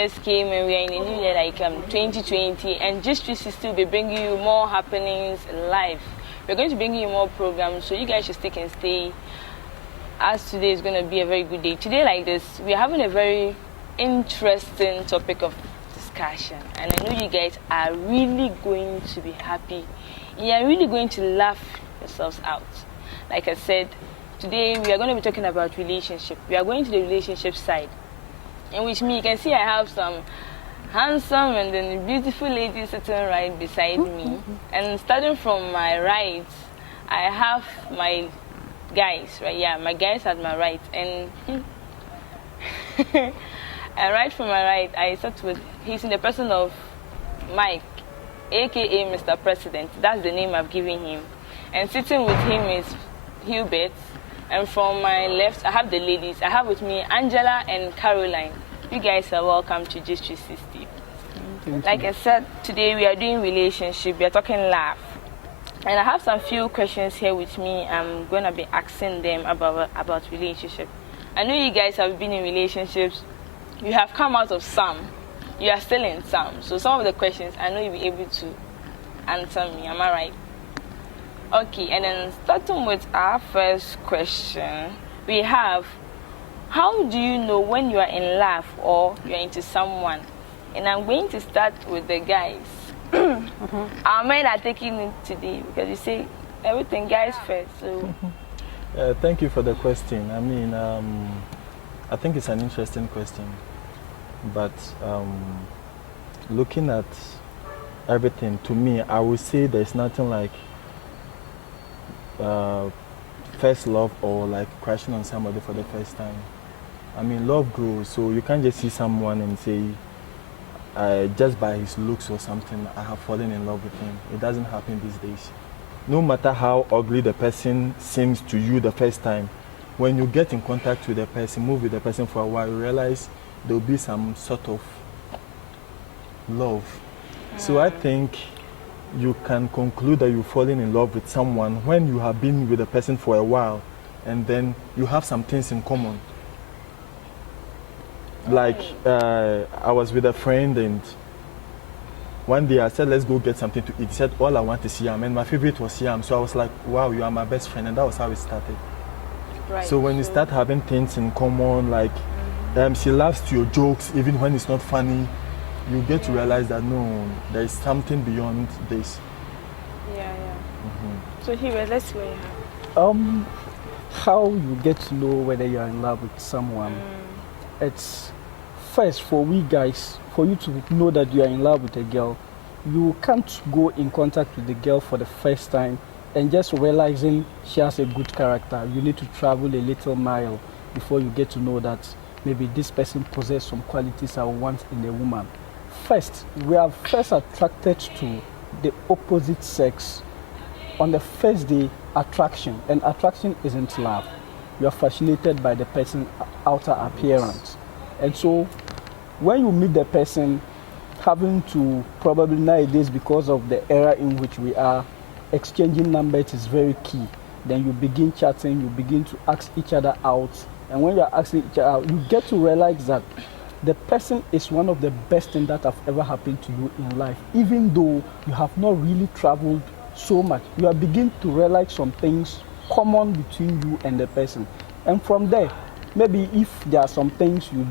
just came and we are in a new year like 2020, and just 360 will be bringing you more happenings live. We're going to bring you more programs, so you guys should stick and stay, as today is going to be a very good day. Today like this, we're having a very interesting topic of discussion, and I know you guys are really going to be happy. You are really going to laugh yourselves out. Like I said, today we are going to be talking about relationship. We are going to the relationship side, in which me, you can see I have some handsome and then beautiful lady sitting right beside me. And starting from my right, I have my guys, right? Yeah, my guys at my right. And and right from my right, I start with, he's in the person of Mike, aka Mr. President. That's the name I've given him. And sitting with him is Hubert. And from my left, I have the ladies. I have with me Angela and Caroline. You guys are welcome to Gist 360. Like I said, today we are doing relationship. We are talking love. And I have some few questions here with me. I'm going to be asking them about relationship. I know you guys have been in relationships. You have come out of some. You are still in some. So some of the questions, I know you'll be able to answer me. Am I right? Okay, and then starting with our first question, we have, how do you know when you are in love or you are into someone? And I'm going to start with the guys. Our men are taking it today because you say everything guys first. So, thank you for the question. I mean, I think it's an interesting question, but looking at everything, to me, I would say there's nothing like first love or like crashing on somebody for the first time. I mean, love grows, so you can't just see someone and say, just by his looks or something, I have fallen in love with him. It doesn't happen these days. No matter how ugly the person seems to you the first time, when you get in contact with the person, move with the person for a while, you realize there will be some sort of love. So I think you can conclude that you've fallen in love with someone when you have been with a person for a while and then you have some things in common. Like, I was with a friend and one day I said, let's go get something to eat. He said, all I want is yam, and my favorite was yam. So I was like, wow, you are my best friend, and that was how it started. Right. So when you start having things in common, like she laughs to your jokes, even when it's not funny, you get to realize that no, there is something beyond this. Yeah. So here, let's see what you have. How you get to know whether you are in love with someone. It's first for we guys, for you to know that you are in love with a girl, you can't go in contact with the girl for the first time and just realizing she has a good character. You need to travel a little mile before you get to know that maybe this person possesses some qualities I want in a woman. First, we are first attracted to the opposite sex on the first day. Attraction, and attraction isn't love. You are fascinated by the person's outer appearance. And so when you meet the person, having to probably nowadays, because of the era in which we are, exchanging numbers is very key. Then you begin chatting, you begin to ask each other out. And when you are asking each other out, you get to realize that the person is one of the best things that have ever happened to you in life. Even though you have not really traveled so much, you are beginning to realize some things common between you and the person. And from there, maybe if there are some things you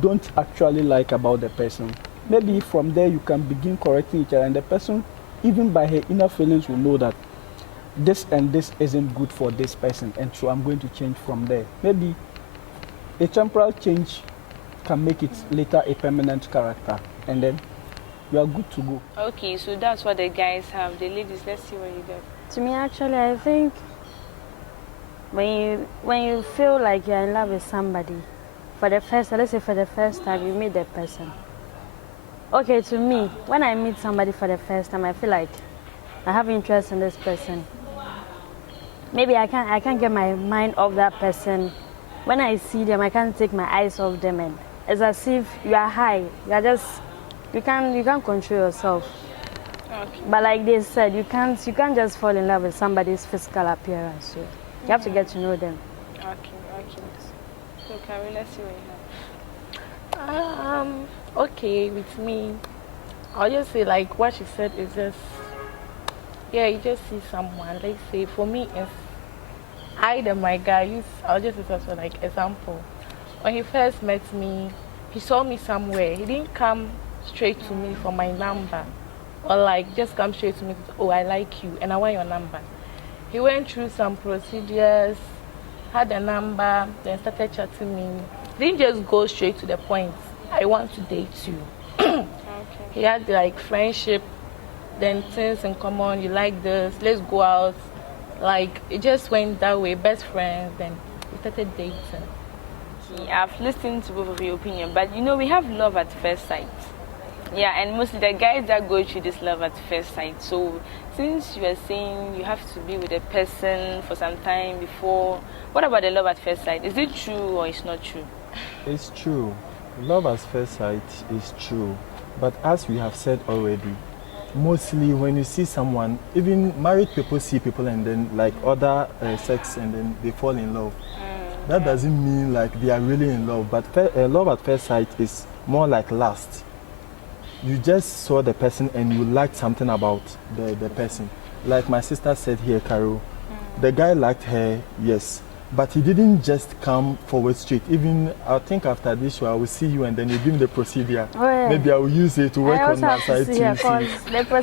don't actually like about the person, maybe from there you can begin correcting each other, and the person, even by her inner feelings, will know that this and this isn't good for this person, and so I'm going to change from there. Maybe a temporal change can make it later a permanent character, and then you are good to go. Okay, so that's what the guys have. The ladies, let's see what you got. To me, actually, I think when you feel like you're in love with somebody, let's say for the first time you meet the person. Okay, to me, when I meet somebody for the first time, I feel like I have interest in this person. Maybe I can't get my mind off that person. When I see them, I can't take my eyes off them, and it's as if you are high. You can't control yourself. Okay. But like they said, you can't just fall in love with somebody's physical appearance. So you have to get to know them. Okay. So Carrie, let's see what you have. Okay, with me, I'll just say like what she said is just, yeah, you just see someone. Let's say for me, if I and my guy, I'll just use as like example. When he first met me, he saw me somewhere. He didn't come straight to me for my number, or like just come straight to me. Oh, I like you, and I want your number. He went through some procedures, had a number, then started chatting me. Didn't just go straight to the point. I want to date you. Okay. He had like friendship, then things in common. You like this? Let's go out. Like it just went that way. Best friends. Then we started dating. I've listened to both of your opinion, but you know we have love at first sight. Yeah, and mostly the guys that go through this love at first sight. So since you are saying you have to be with a person for some time before, what about the love at first sight? Is it true or it's not true? It's true. Love at first sight is true. But as we have said already, mostly when you see someone, even married people see people and then like other sex and then they fall in love. That doesn't mean like they are really in love. But love at first sight is more like lust. You just saw the person and you liked something about the person. Like my sister said here, Carol, the guy liked her, yes. But he didn't just come forward straight. Even, I think after this show, I will see you and then you give me the procedure. Oh, yeah. Maybe I will use it to work on my side too.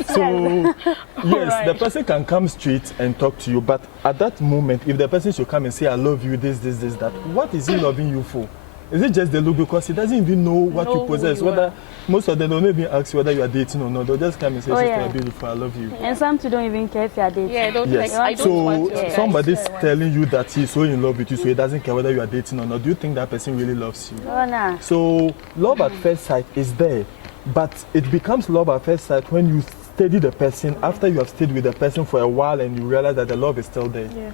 So, yes, the person can come straight and talk to you. But at that moment, if the person should come and say, I love you, this, that, what is he loving you for? Is it just the look? Because he doesn't even know what you possess. Whether most of them don't even ask you whether you are dating or not. They'll just come and say, sister, you're beautiful, I love you. And some don't even care if you are dating. Yeah, don't Yes. like, I don't want to. Somebody's telling you that he's so in love with you, so he doesn't care whether you are dating or not. Do you think that person really loves you? Oh, nah. So love at first sight is there, but it becomes love at first sight when you study the person after you have stayed with the person for a while and you realize that the love is still there. Yeah.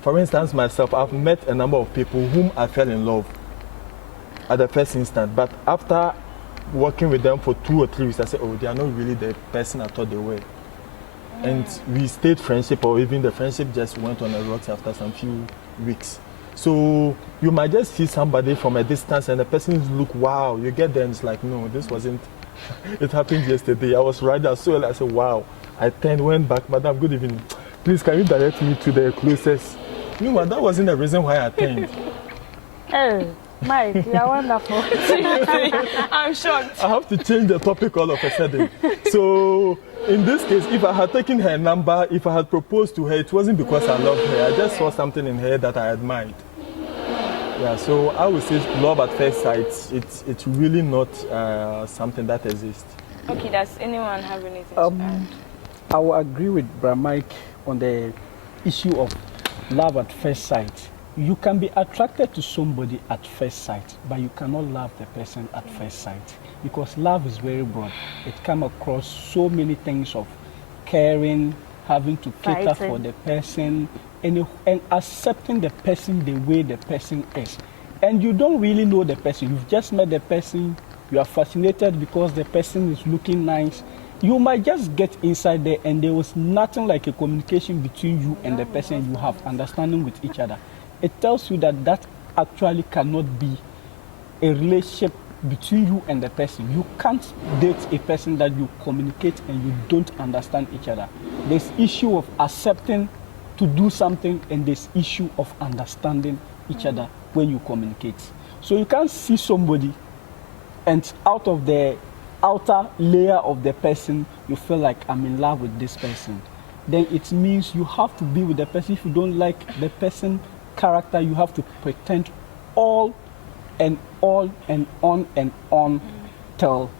For instance, myself, I've met a number of people whom I fell in love at the first instant, but after working with them for 2 or 3 weeks, I said, oh, they are not really the person I thought they were. And we stayed friendship, or even the friendship just went on the rocks after some few weeks. So you might just see somebody from a distance and the person look, wow, you get there and it's like, no, this wasn't, it happened yesterday. I was right there, so I said, wow. I turned, went back, madam, good evening. Please, can you direct me to the closest? No, that wasn't the reason why I turned. Oh, Mike, you are wonderful. I'm shocked. I have to change the topic all of a sudden. So, in this case, if I had taken her number, if I had proposed to her, it wasn't because I loved her. I just saw something in her that I admired. Yeah, so I would say love at first sight, it's really not something that exists. Okay, does anyone have anything to add? I will agree with Bra Mike on the issue of love at first sight. You can be attracted to somebody at first sight, but you cannot love the person at first sight, because love is very broad. It comes across so many things of caring, having to cater for the person, and accepting the person the way the person is. And you don't really know the person. You've just met the person. You are fascinated because the person is looking nice. You might just get inside there and there was nothing like a communication between you and the person. You have understanding with each other. It tells you that that actually cannot be a relationship between you and the person. You can't date a person that you communicate and you don't understand each other. There's issue of accepting to do something, and there's issue of understanding each other when you communicate. So you can't see somebody and out of the outer layer of the person, you feel like, I'm in love with this person. Then it means you have to be with the person. If you don't like the person character, you have to pretend all and on till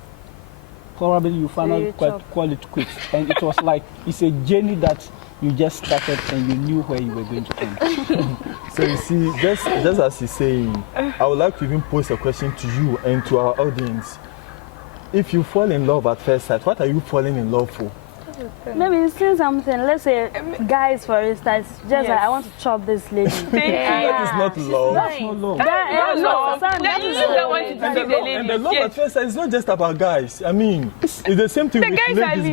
probably you finally call it quits. And it was like, it's a journey that you just started and you knew where you were going to end. So you see, just as he's saying, I would like to even pose a question to you and to our audience. If you fall in love at first sight, what are you falling in love for? Maybe you see something, let's say, guys, for instance, just like, I want to chop this lady. That is not love. That's not love. That's love. And the love at first sight is not just about guys. I mean, it's the same thing with ladies,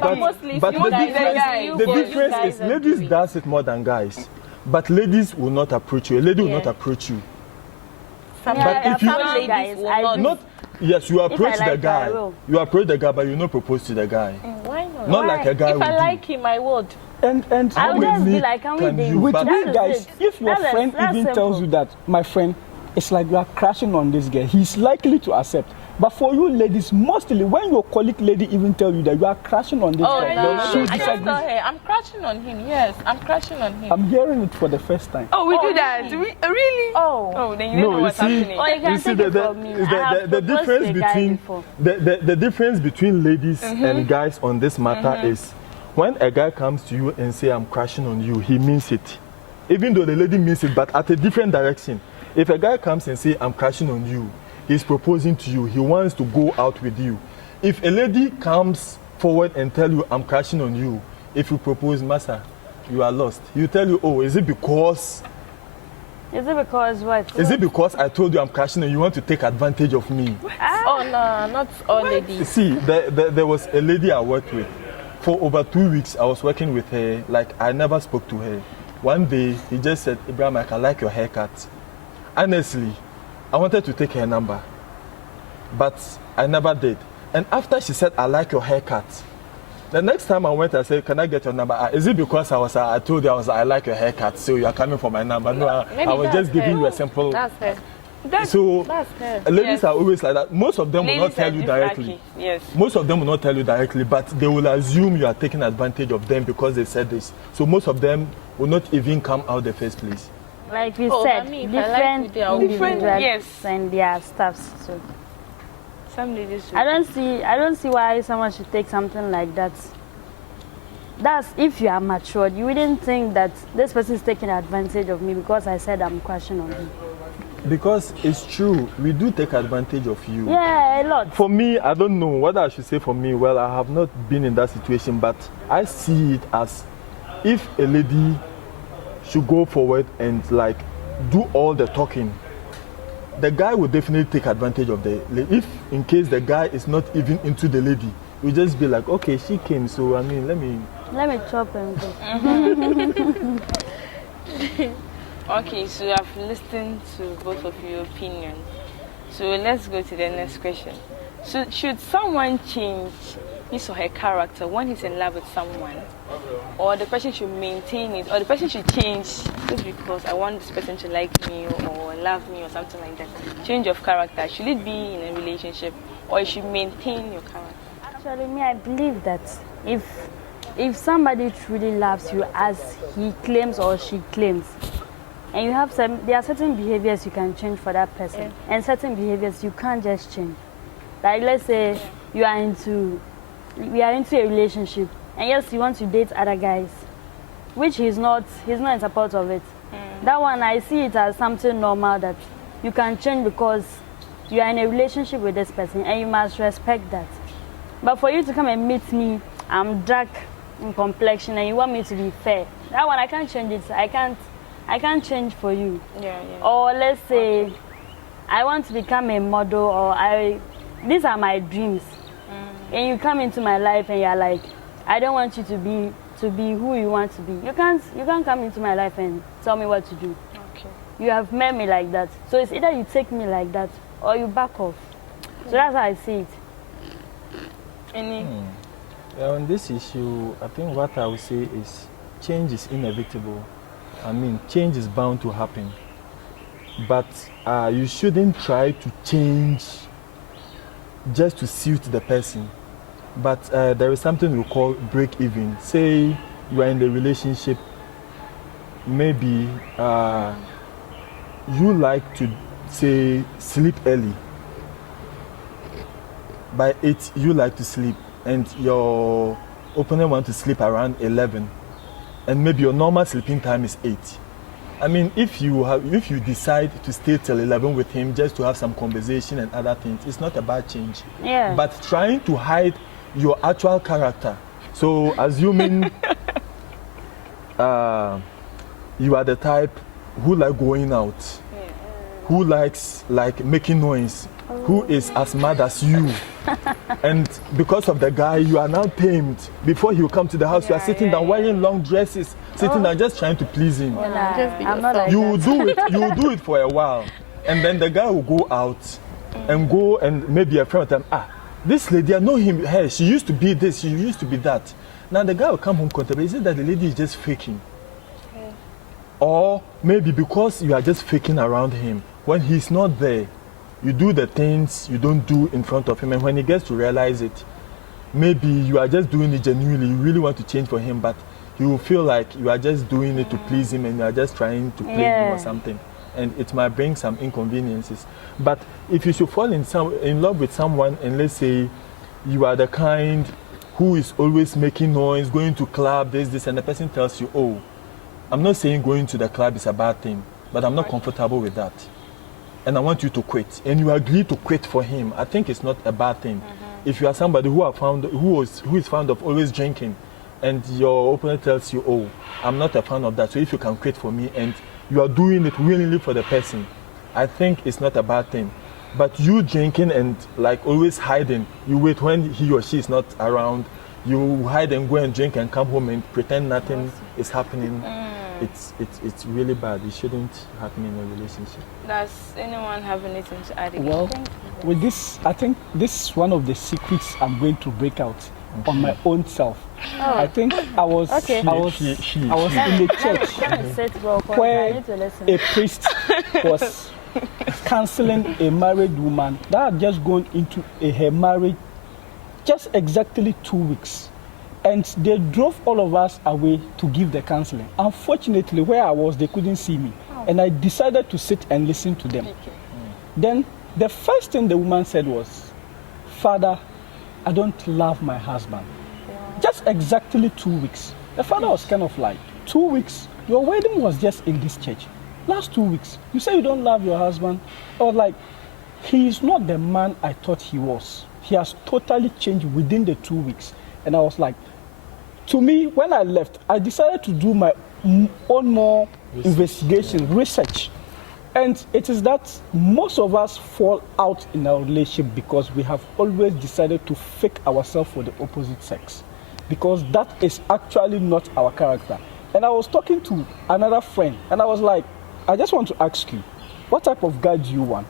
but the difference is ladies does it more than guys. But ladies will not approach you. A lady will not approach you. Some But if you ladies will not. Yes, you approach like the you, I guy. will. You approach the guy, but you not propose to the guy. Why not? Not like a guy If would I do. like him, I would. And I would just be like, can we can date? you with But we That guys, is it. if your That's friend even simple. tells you that, my friend, it's like you are crashing on this guy, he's likely to accept. But for you ladies, mostly when your colleague lady even tell you that you are crashing on this Oh, guy, no. she I just disagrees. tell her, I'm crashing on him. Yes, I'm crashing on him. I'm hearing it for the first time. Oh, we Oh, do that. really? Really? Oh. Oh, then you don't know what's happening. Oh, you can take it from me. I have the proposed difference to a guy between before. the difference between ladies and guys on this matter is when a guy comes to you and say I'm crashing on you, he means it. Even though the lady means it, but at a different direction. If a guy comes and say I'm crashing on you, he's proposing to you. He wants to go out with you. If a lady comes forward and tell you I'm crashing on you, if you propose, massa, you are lost. You tell you, oh, is it because what? Is it because I told you I'm crashing and you want to take advantage of me? Oh, no, not all ladies. See, there was a lady I worked with. For over 2 weeks, I was working with her. Like, I never spoke to her. One day, he just said, Ibrahim, I can like your haircut. Honestly, I wanted to take her number, but I never did. And after she said, I like your haircut, the next time I went, I said, can I get your number? Is it because I told you I like your haircut, so you are coming for my number? No, I was that's just giving her. you a simple. That's her. So That's her. ladies Yes. are always like that. Most of them will not Ladies tell are you different. directly. Yes. Most of them will not tell you directly, but they will assume you are taking advantage of them because they said this. So most of them will not even come out the first place. Like we Oh, said, but me, if I like different you, they are individuals yes. and their stuffs. So Some ladies. I don't see why someone should take something like that. That's if you are matured. You wouldn't think that this person is taking advantage of me because I said I'm crashing on him. Because it's true, we do take advantage of you. Yeah, a lot. For me, I don't know what I should say for me. Well, I have not been in that situation, but I see it as if a lady should go forward and like do all the talking, the guy will definitely take advantage of the lady. If in case the guy is not even into the lady, we just be like, okay, she came, so I mean, let me chop and go. Okay, so I've listened to both of your opinions. So let's go to the next question. So should someone change his or her character when he's in love with someone? Or the person should maintain it? Or the person should change just because I want this person to like me or love me or something like that? Change of character. Should it be in a relationship or you should maintain your character? Actually, me, I believe that if somebody truly loves you as he claims or she claims, and you have there are certain behaviors you can change for that person, and certain behaviors you can't just change. Like let's say we are into a relationship, and yes, you want to date other guys, which he's not in support of it. That one, I see it as something normal that you can change because you are in a relationship with this person, and you must respect that. But for you to come and meet me, I'm dark in complexion, and you want me to be fair, that one I can't change it. I can't change for you. Yeah. Or let's say I want to become a model, or these are my dreams. And you come into my life and you're like, I don't want you to be who you want to be. You can't come into my life and tell me what to do. Okay. You have met me like that. So it's either you take me like that or you back off. So that's how I see it. Any? On this issue, I think what I would say is change is inevitable. I mean, change is bound to happen. But you shouldn't try to change just to suit the person. But there is something we call break even. Say you are in the relationship, maybe you like to, say, sleep early. By 8, you like to sleep, and your opponent wants to sleep around 11, and maybe your normal sleeping time is 8. I mean, if you decide to stay till 11 with him just to have some conversation and other things, it's not a bad change. Yeah. But trying to hide your actual character, so assuming you are the type who like going out, who likes like making noise, who is as mad as you, and because of the guy you are now tamed. Before he will come to the house, you are sitting down wearing long dresses, sitting down just trying to please him. Just be I'm not yourself. like You that. will do it for a while, and then the guy will go out and go and maybe a friend will tell them, this lady, I know her, she used to be this, she used to be that. Now the guy will come home contemplate, is it that the lady is just faking? Yeah. Or maybe because you are just faking around him, when he's not there, you do the things you don't do in front of him, and when he gets to realize it, maybe you are just doing it genuinely, you really want to change for him, but he will feel like you are just doing it to please him and you are just trying to play him or something. And it might bring some inconveniences. But if you should fall in love with someone, and let's say you are the kind who is always making noise, going to club, this, and the person tells you, oh, I'm not saying going to the club is a bad thing, but I'm not comfortable with that. And I want you to quit. And you agree to quit for him. I think it's not a bad thing. If you are somebody who is fond of always drinking, and your opponent tells you, oh, I'm not a fan of that, so if you can quit for me, and you are doing it willingly for the person, I think it's not a bad thing. But you drinking and like always hiding, you wait when he or she is not around, you hide and go and drink and come home and pretend nothing is happening. It's really bad. It shouldn't happen in a relationship. Does anyone have anything to add again? Well, with this, I think this is one of the secrets I'm going to break out on my own self. I think I was in the church where a priest was counseling a married woman that had just gone into her marriage just exactly 2 weeks. And they drove all of us away to give the counseling. Unfortunately, where I was, they couldn't see me. And I decided to sit and listen to them. Then the first thing the woman said was, Father, I don't love my husband. Just exactly 2 weeks. The father was kind of like, 2 weeks? Your wedding was just in this church. Last 2 weeks, you say you don't love your husband? I was like, he is not the man I thought he was. He has totally changed within the 2 weeks. And I was like, to me, when I left, I decided to do my own more investigation, research. And it is that most of us fall out in our relationship because we have always decided to fake ourselves for the opposite sex. Because that is actually not our character. And I was talking to another friend, and I was like, I just want to ask you, what type of guy do you want?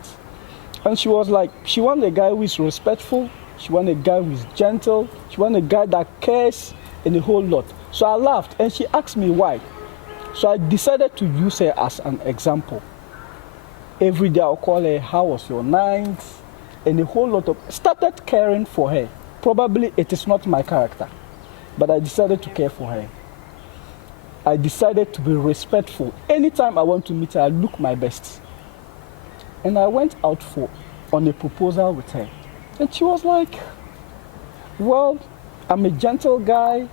And she was like, she wants a guy who is respectful, she wants a guy who is gentle, she wants a guy that cares, and a whole lot. So I laughed, and she asked me why. So I decided to use her as an example. Every day I'll call her, how was your night? And a whole lot of, started caring for her. Probably it is not my character, but I decided to care for her. I decided to be respectful. Anytime I want to meet her, I look my best. And I went out on a proposal with her. And she was like, well, I'm a gentle guy,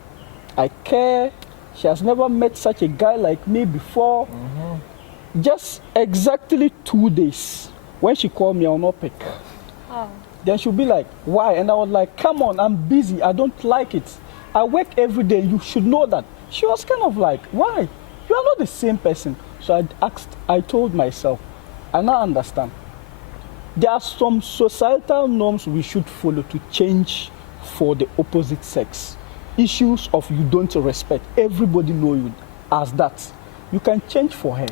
I care. She has never met such a guy like me before. Just exactly 2 days. When she called me, I'll not pick. Then she'll be like, why? And I was like, come on, I'm busy, I don't like it. I work every day, you should know that. She was kind of like, why? You are not the same person. So I told myself, I now understand. There are some societal norms we should follow to change for the opposite sex. Issues of you don't respect. Everybody know you as that. You can change for her.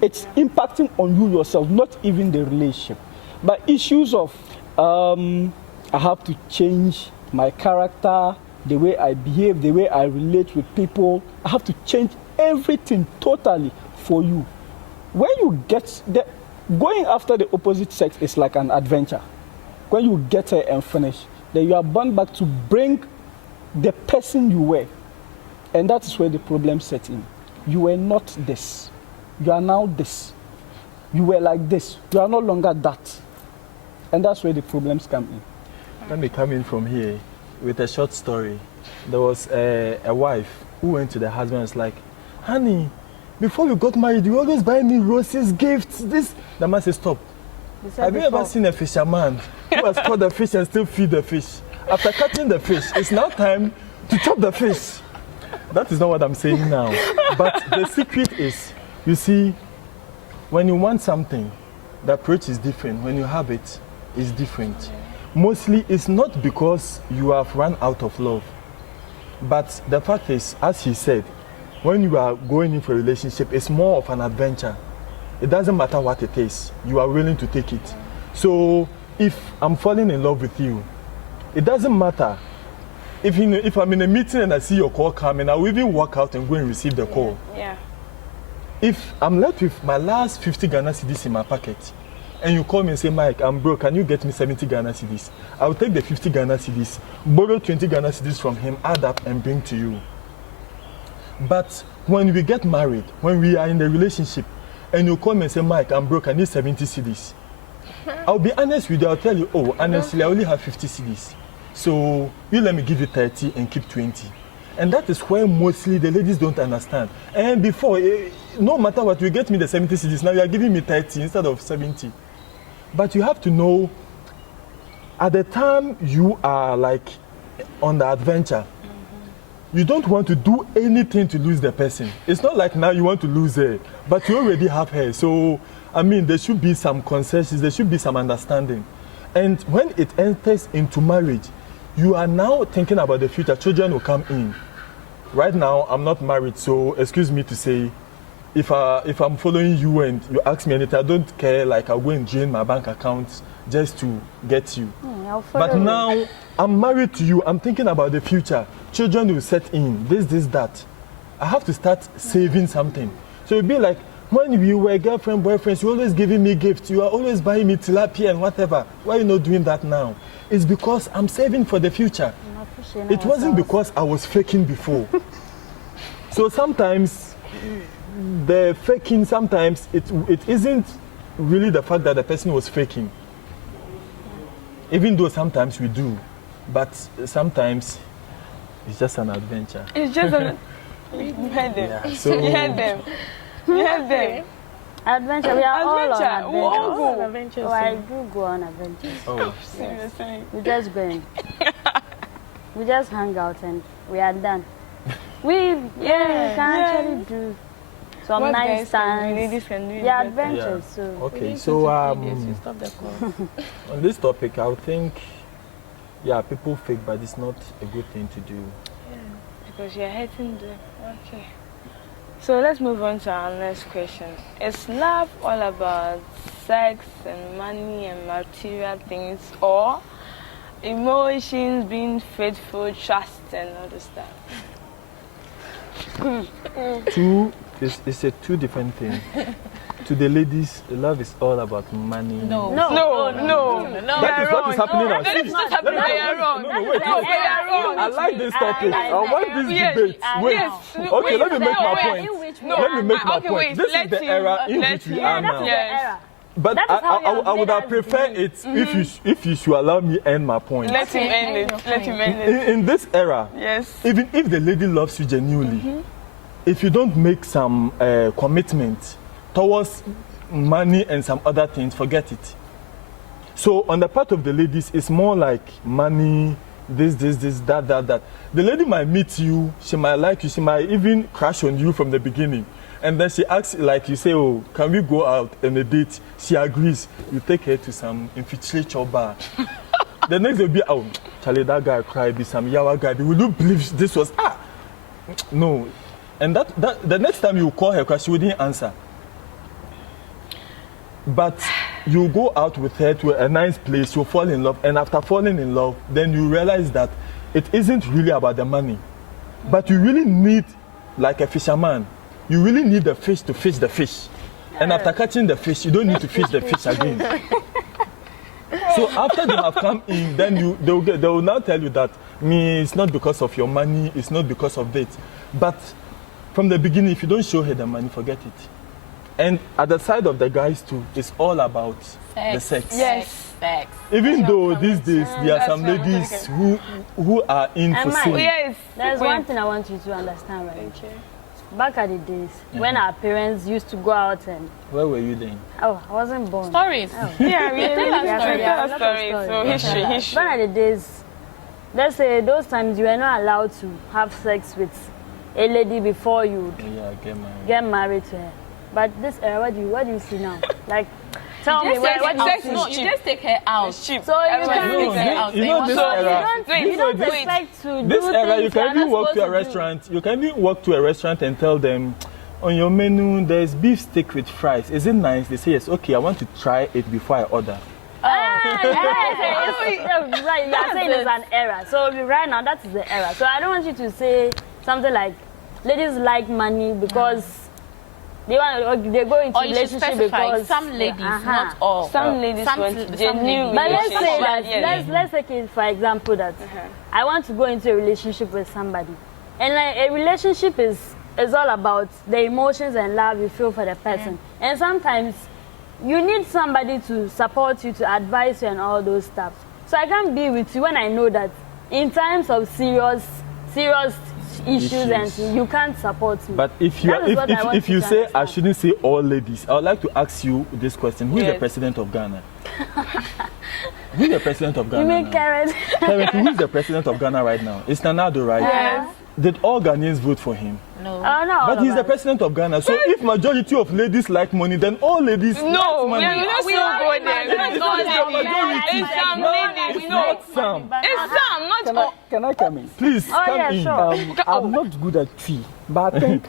It's impacting on you yourself, not even the relationship. But issues of I have to change my character, the way I behave, the way I relate with people. I have to change everything totally for you. When you get going after the opposite sex is like an adventure. When you get her and finish, then you are bound back to bring the person you were. And that's where the problem set in. You were not this. You are now this. You were like this. You are no longer that. And that's where the problems come in. Let me come in from here with a short story. There was a wife who went to the husband and was like, honey, before we got married, you always buy me roses, gifts, this. The man said, stop. Have you ever seen a fisherman who has caught the fish and still feed the fish? After catching the fish, it's now time to chop the fish. That is not what I'm saying now. But the secret is, you see, when you want something, the approach is different. When you have it, it's different. Mostly, it's not because you have run out of love. But the fact is, as he said, when you are going in for a relationship, it's more of an adventure. It doesn't matter what it is. You are willing to take it. So if I'm falling in love with you, it doesn't matter. If I'm in a meeting and I see your call coming, I will even walk out and go and receive the call. Yeah. If I'm left with my last 50 Ghana cedis in my pocket, and you call me and say, Mike, I'm broke, can you get me 70 Ghana cedis? I will take the 50 Ghana cedis, borrow 20 Ghana cedis from him, add up and bring to you. But when we get married, when we are in a relationship, and you call me and say, Mike, I'm broke, I need 70 cedis. I'll be honest with you, I'll tell you, oh, honestly, I only have 50 cedis. So you let me give you 30 and keep 20. And that is where mostly the ladies don't understand. And before, no matter what, you get me the 70 cedis, now you are giving me 30 instead of 70. But you have to know, at the time you are like on the adventure, you don't want to do anything to lose the person. It's not like now you want to lose her, but you already have her. So, I mean, there should be some concessions, there should be some understanding. And when it enters into marriage, you are now thinking about the future. Children will come in. Right now, I'm not married, so excuse me to say, if I'm following you and you ask me anything, I don't care, like I'll go and drain my bank account just to get you. But now, I'm married to you, I'm thinking about the future. Children will set in, this, that. I have to start saving something. So it'll be like, when we were girlfriend, boyfriends, you always giving me gifts. You are always buying me tilapia and whatever. Why are you not doing that now? It's because I'm saving for the future. It wasn't because I was faking before. So sometimes, the faking, sometimes it isn't really the fact that the person was faking. Even though sometimes we do. But sometimes, it's just an adventure. It's just an... You heard them. Yeah, so You heard them. You heard them. Adventure, we are all on Adventure. adventure. We all go. Adventures. Oh, I do go on adventures. Oh. Seriously. We just go in. We just hang out and we are done. We can actually do some What nice guys can do, times. ladies can do it Yeah, better. adventures. So Okay, You so stop the call. on this topic, I would think, yeah, people fake, but it's not a good thing to do. Because you're hurting them. Okay. So let's move on to our next question. Is love all about sex and money and material things, or emotions, being faithful, trust, and all this stuff? It's a two different thing. To the ladies, love is all about money. No. That is what is happening now. That is not happening. They are wrong. No, wait. No, they are wrong. I like this topic. I want this Yes, debate. Wait. yes. Okay, let me make my wait. point. No, Let me make my okay, point. wait, This is let the him- era in let which we him- are that's now. the Yes. era. But That is how you I would have have preferred it if you should allow me end my point. Let him end it. Let him end it. In this era, Yes. even if the lady loves you genuinely, if you don't make some commitment towards money and some other things, forget it. So on the part of the ladies, it's more like money, this, that. The lady might meet you, she might like you, she might even crush on you from the beginning. And then she asks, like you say, oh, can we go out on a date? She agrees. You take her to some infiltrator bar. The next day will be, oh, Charlie, that guy cried, be some yawa guy. Will you believe this was, no. And that the next time you call her, because she wouldn't answer. But you go out with her to a nice place, you fall in love, and after falling in love, then you realize that it isn't really about the money. But you really need, like a fisherman, you really need the fish to fish the fish. And after catching the fish, you don't need to fish the fish again. So after they have come in, then they will now tell you that it's not because of your money, it's not because of that. But from the beginning, if you don't show her the money, forget it. And at the side of the guys too, it's all about the sex. Yes. Sex. Even though these days there are some That's what I'm ladies who are in for Emma, sin. Yes. there's Wait. one thing I want you to understand, right? Okay. Back at the days when our parents used to go out and Where were you then? I wasn't born. Stories. Yeah, we Tell us tell story. us Yeah, stories. lot of So stories. history. Back at the days, let's say those times you were not allowed to have sex with a lady before you Yeah, get married to her. But this era, what do you see now? Like, tell me, what do you sex see? is No, you just take her out. It's cheap. So you Everybody can- takes No, it out. you know this So era. You don't wait. expect to This do era, you things can you're even not walk to a supposed do. restaurant. You can even walk to a restaurant and tell them, on your menu, there's beef steak with fries. Is it nice? They say yes. Okay, I want to try it before I order. Oh, Right, you are saying it's an error. So right now, that is the error. So I don't want you to say something like, ladies like money because they go into or you should relationship specify because some ladies, not all. Some ladies Some want ladies. genuine But let's say relationship. that let's take it for example that I want to go into a relationship with somebody, and like a relationship is all about the emotions and love you feel for the person, and sometimes you need somebody to support you, to advise you, and all those stuff. So I can't be with you when I know that in times of serious issues and you can't support me. But if you say I shouldn't say all ladies, I would like to ask you this question: who is the president of Ghana? Who is the president of Ghana? You mean now? Karen? Karen, who is the president of Ghana right now? It's Nana Addo, right? Yes. Did all Ghanaians vote for him? No. Oh no. But he's the president of Ghana. So if majority of ladies like money, then all ladies No, like money. we don't still go there. It's Not all majority. ladies. It's some No, ladies. it's No. not some. It's some, not all. Can I come in? Please come yeah, in. sure. I'm not good at tree, but I think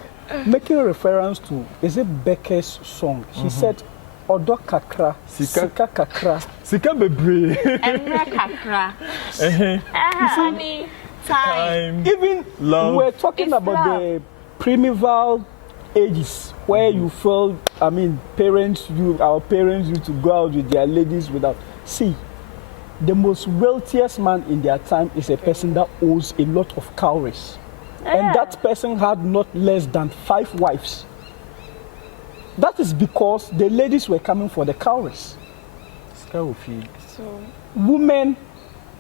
making reference to, is it Becca's song? She said, Odo kakra, sika kakra. Sika bebre. Emre kakra. Money, time. Time. Even Love. we're talking It's about love. the primeval ages where you feel, I mean, our parents used to go out with their ladies without. See, the most wealthiest man in their time is a person that owns a lot of cowries. And that person had not less than 5 wives. That is because the ladies were coming for the cowries. Sika ofi. Women,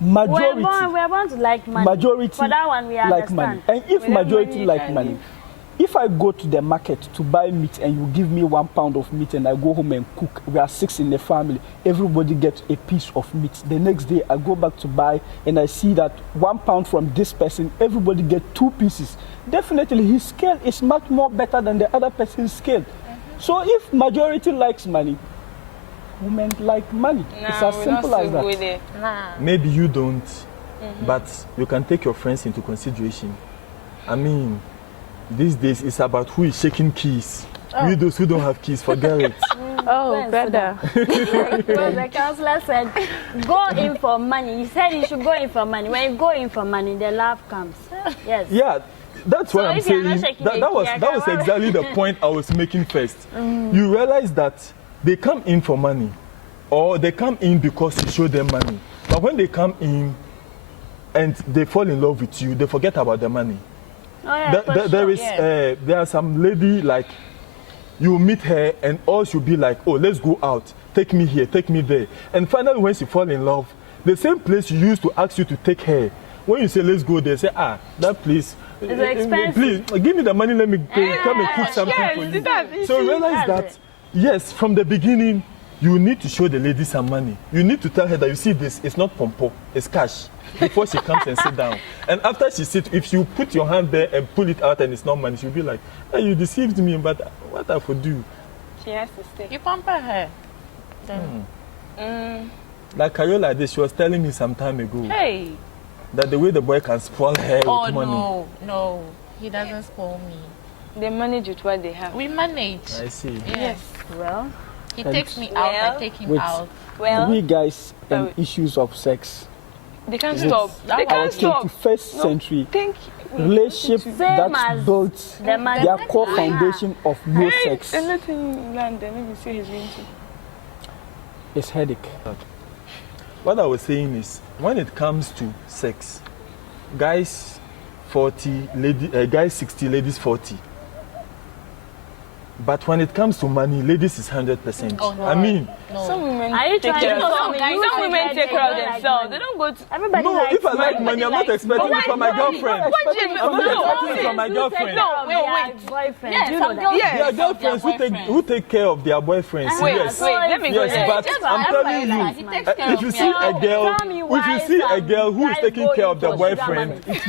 majority. We're born to like money. Majority For that one, we like understand. money. And if Without majority money, you like can't money, live. if I go to the market to buy meat and you give me 1 pound of meat and I go home and cook, we are 6 in the family, everybody gets a piece of meat. The next day I go back to buy and I see that 1 pound from this person, everybody gets 2 pieces. Definitely his scale is much more better than the other person's scale. So if majority likes money, women like money. It's as simple as that. Nah. Maybe you don't, but you can take your friends into consideration. I mean, these days it's about who is shaking keys. We those who don't have keys, forget it. Oh, brother. Because the counselor said, go in for money. He said you should go in for money. When you go in for money, the love comes. Yes. Yeah, that's what I'm if you're not saying. shaking That the was key, I that was can- exactly the point I was making first. You realize that they come in for money, or they come in because you show them money. But when they come in and they fall in love with you, they forget about the money. Oh, yeah, for sure. There are some lady like you meet her and all she'll be like, oh, let's go out, take me here, take me there. And finally when she fall in love, the same place you used to ask you to take her, when you say let's go there, say that place It's expensive. please give me the money, let me come and cook something for you. So realize that yes, from the beginning you need to show the lady some money. You need to tell her that you see this, it's not pompo, it's cash. Before she comes and sit down. And after she sits, if you put your hand there and pull it out and it's not money, she'll be like, hey, you deceived me, but what I could do? She has to stay. You pamper her. Then. Like Carol like this, she was telling me some time ago Hey. that the way the boy can spoil her Oh, with money. no. He doesn't spoil me. They manage with what they have. We manage. I see. Yes. Well, He And- takes me out, I Well, take him wait. out. Well, We guys and Oh. issues of sex. they can't It's stop. that They one. Our can't stop. 21st century Think relationship Same that as built the man. their core foundation of no sex anything you land, then maybe say he's going to. is headache. What I was saying is, when it comes to sex, guys 40, guys 60, ladies 40. But when it comes to money, ladies is 100%. Oh, no. I mean, No. Some women Are you take trying care to of tell me you some women forget take they care of don't like themselves. money? They don't go to. Everybody no, likes if I like money. money, I'm not expecting it from my girlfriend. What do you mean? I'm not No, expecting it from my girlfriend. No, Their wait. boyfriend. Yes, Do you know some that? girls Yes. There are girlfriends who take care of their boyfriends. Wait, Yes. wait. Let me go Yes, there. but Just I'm for telling everybody, you, he takes care if you of see me. a girl, Tell me if why you see a some girl who is guys taking go care in of the for sugar boyfriend, money.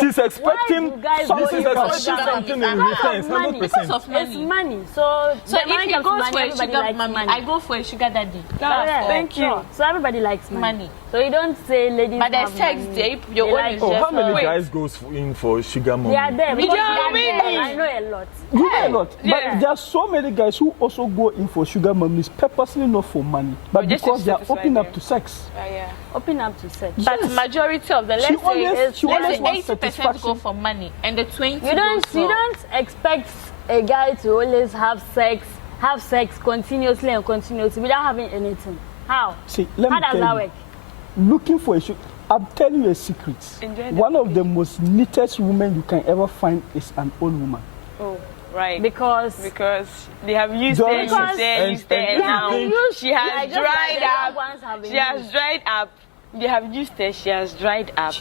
she's expecting Why do guys go she's in for expecting sugar something money? in return, Because of money. 100%. It's money. money. So So the money if he comes to goes money, for a everybody sugar likes mommy, money. I go for a sugar daddy. Yeah, Thank you. sure. So everybody likes money. Money. So you don't say ladies But have there's sex money. there. Your They own like is Oh, just how many Wait. guys goes in for sugar mommy? They are there. We because don't they are mean there. it. I know a lot. You know a lot. Yeah. But there are so many guys who also go in for sugar mummies purposely not for money, but Just to because they are satisfy open up them. to sex. Yeah. Open up to sex. But majority of them, She let's always- say, she always let's wants say 80% go satisfaction. for money, and the 20 You don't goes for... you don't expect a guy to always have sex continuously and continuously without having anything. How? See, let How me does tell that you. work? Looking for a sugar, I'm telling you a secret. Enjoy the One of the most neatest women you can ever find is an old woman. Oh, right. Because They have used Don't- it, Because- used it, and now she has like, just like dried the young up. ones have been She has used. dried up. They have used it. She has dried up.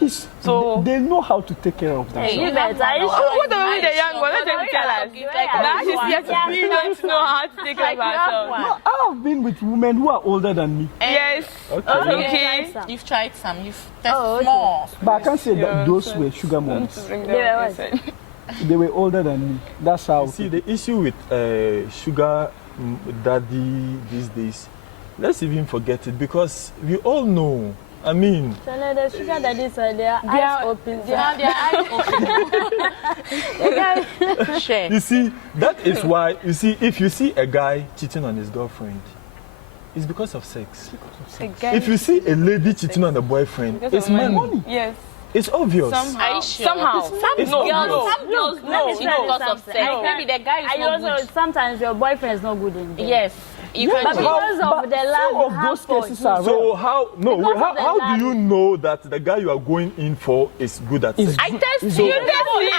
So they know how to take care of themselves. Hey, you guys, are you Oh, sure? what are we the young one? Let them tell us. Now she's here to Yeah, be don't know how to take care of herself. No, I have been with women who are older than me, Yes. Okay. You've tried some. You've tested Oh, okay. more. but I can't say that Yeah, those so- were sugar mommies. Bring They were down what? inside. They were older than me. That's how. See, the issue with sugar daddy these days, let's even forget it because we all know. I mean, So now the sugar daddies are their They eyes are- open. Now their eyes open. Share. you see, that is why, you see, if you see a guy cheating on his girlfriend, it's because of sex. Again, If you see a lady cheating on a boyfriend, because it's of money. Yes. It's obvious. Are Somehow. you sure? Somehow. It's no, obvious. no. Some girls Let know me it's tell you because of something. sex. I Maybe the guy is And you not also good. sometimes your boyfriend is not good in bed. Yes. You Yeah, can But cheat. because of but the love some you of have those for cases him. are So real. how Because of the how do you land. know that the guy you are going in for is good at sex? I test So- you. You test me. So,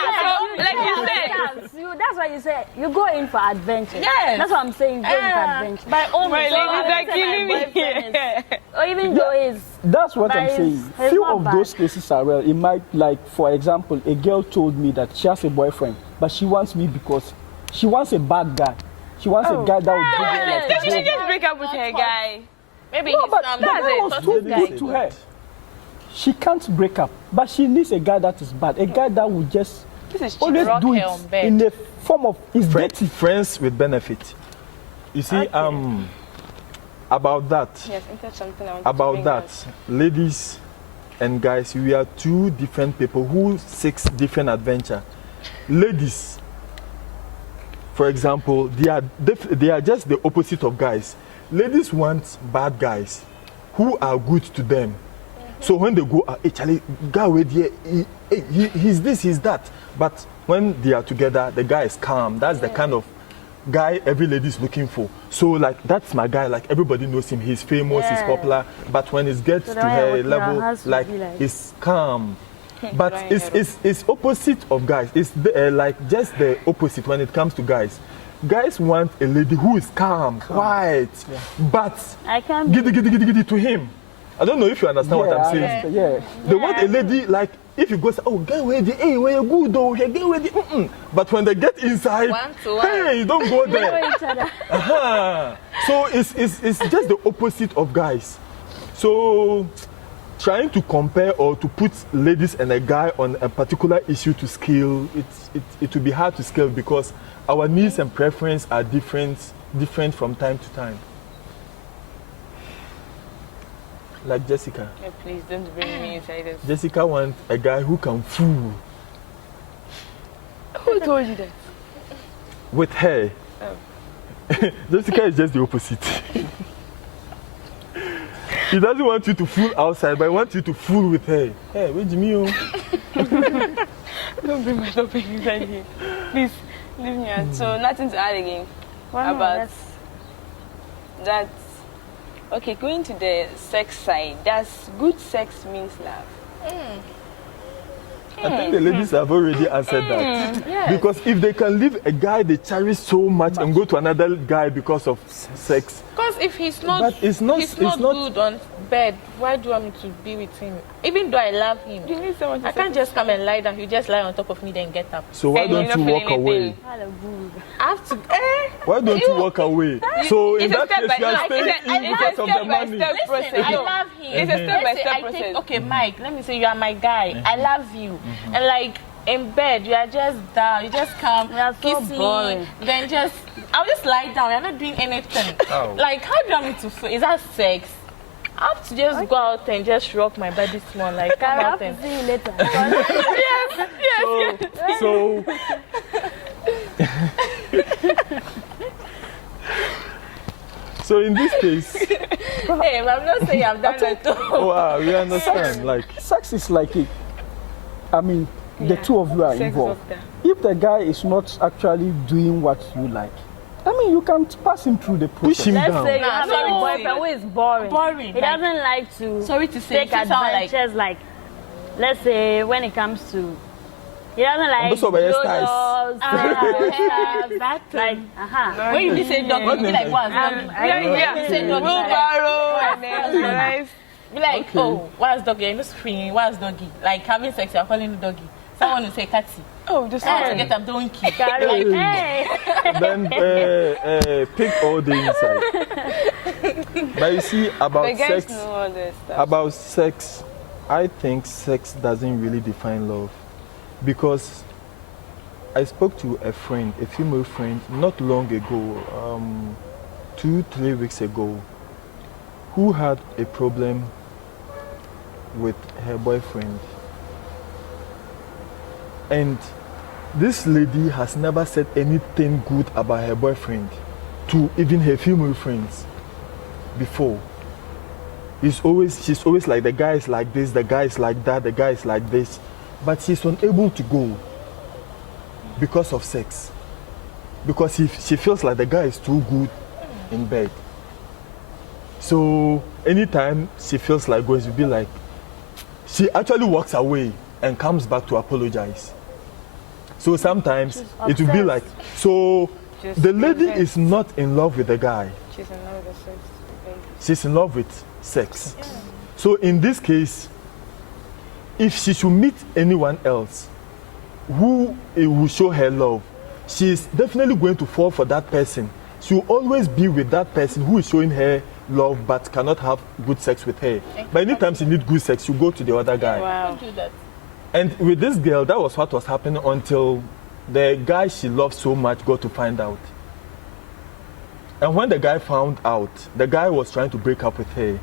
like you said. Sometimes that's why you say you go in for adventure. Yes. That's what I'm saying. Go in for adventure. By all My means. So, ladies I are would say killing my me. boyfriend Or even Joe is. That's what But I'm it's- saying. it's Few not of bad. those cases are real. It might, like, for example, a girl told me that she has a boyfriend, but she wants me because she wants a bad guy. She wants a guy that will give her Hey. Then she like just break up with her guy. Maybe No, he's but some the guy was toxic too guy. good to her. She can't break up, but she needs a guy that is bad, a guy that will just This is cheap. always rock do her it on bed. in the form of his Friends, dirty. friends with benefit. You see, about that, Yes, that's something I want to about bring that, out. ladies and guys, we are two different people who seek different adventure. Ladies, for example, they are just the opposite of guys. Ladies want bad guys who are good to them. So when they go, hey, Charlie, guy with he's this, he's that. But when they are together, the guy is calm. That's the kind of guy every lady is looking for. So like that's my guy. Like everybody knows him. He's famous. He's Yeah. popular. But when it gets So to the way her I work level, now has to like be like- it's calm. But Right, it's opposite of guys. It's like just the opposite when it comes to guys. Guys want a lady who is calm, quiet, but I can't. giddy to him. I don't know if you understand what I'm I saying. understand, yeah. They want a lady like if you go say, oh, get ready, hey, where you good though, hey, get ready. But when they get inside, One to one. hey, don't go Know there. each other. So it's just the opposite of guys. So trying to compare or to put ladies and a guy on a particular issue to scale, it will be hard to scale because our needs and preference are different from time to time. Like Jessica. Yeah, please don't bring me inside this. Jessica wants a guy who can fool Who told you that? with her. Jessica is just the opposite. He doesn't want you to fool outside, but he wants you to fool with her. Hey, where'd you mean? Don't bring my topic inside here. Please, leave me out. So, nothing to add again Well, no, about that's- that. Okay, going to the sex side. Does good sex means love? I think the ladies have already answered that. Yes. Because if they can leave a guy they cherish so much and go to another guy because of sex, Because if he's not, But it's not- he's it's not not- good on bed, why do you want me to be with him? Even though I love him, You need someone to I can't just come and lie down. You just lie on top of me, then get up. so why And you're don't you not walk feeling away? anything. Hello, good. I have to. Why don't you walk away? So in It's a that step case, by you are no, staying it's a in because of the money. step-by-step Listen, process. I No. love him. It's a Let's say step-by-step I process. take, okay, Mike, let me say you are my guy. I love you. And like, in bed, you are just down. You just come, We are so kiss boring. me, then I'll just lie down. You're not doing anything. Oh. Like, how do you want me to feel? Is that sex? I have to just go out and just rock my body small, like come I have out to and. see you later. So so in this case, Hey, but I'm not saying I've done that too. we understand. Like, Sex is like it. I mean, the two of you are Sex involved. of them. If the guy is not actually doing what you like, I mean, you can pass him through the process. push him Let's down. say you Nah, have sorry a to boyfriend say. who is boring. Boring, He like- doesn't like to Sorry to say, take you sound like- adventures like, let's say, when it comes to, he doesn't like Also, by your blow styles. dolls, that like, when you be say doggy, you be like, what's doggy? yeah. You say doggy. Wheelbarrow and then nice. Be like, oh, what's doggy? You're not screaming, what's doggy? Like having sex, you're calling it doggy. Someone will say catty. Oh, just I want to get a donkey. Carol, hey. Then pick all the inside. But you see, about the guys sex, know all this stuff. about sex, I think sex doesn't really define love, because I spoke to a friend, a female friend, not long ago, 2-3 weeks ago, who had a problem with her boyfriend. And this lady has never said anything good about her boyfriend to even her female friends before. She's always like, the guy is like this, the guy is like that, the guy is like this. But she's unable to go because of sex. Because she feels like the guy is too good in bed. So anytime she feels like going, she'll be like, she actually walks away and comes back to apologize. So sometimes it will be like, so Just the lady invest. is not in love with the guy. She's in love with the sex. baby. She's in love with sex. So in this case, if she should meet anyone else who will show her love, she's definitely going to fall for that person. She will always be with that person who is showing her love but cannot have good sex with her. But anytime she needs good sex, she'll go to the other guy. Wow. Don't do that. And with this girl, that was what was happening until the guy she loved so much got to find out. And when the guy found out, the guy was trying to break up with her.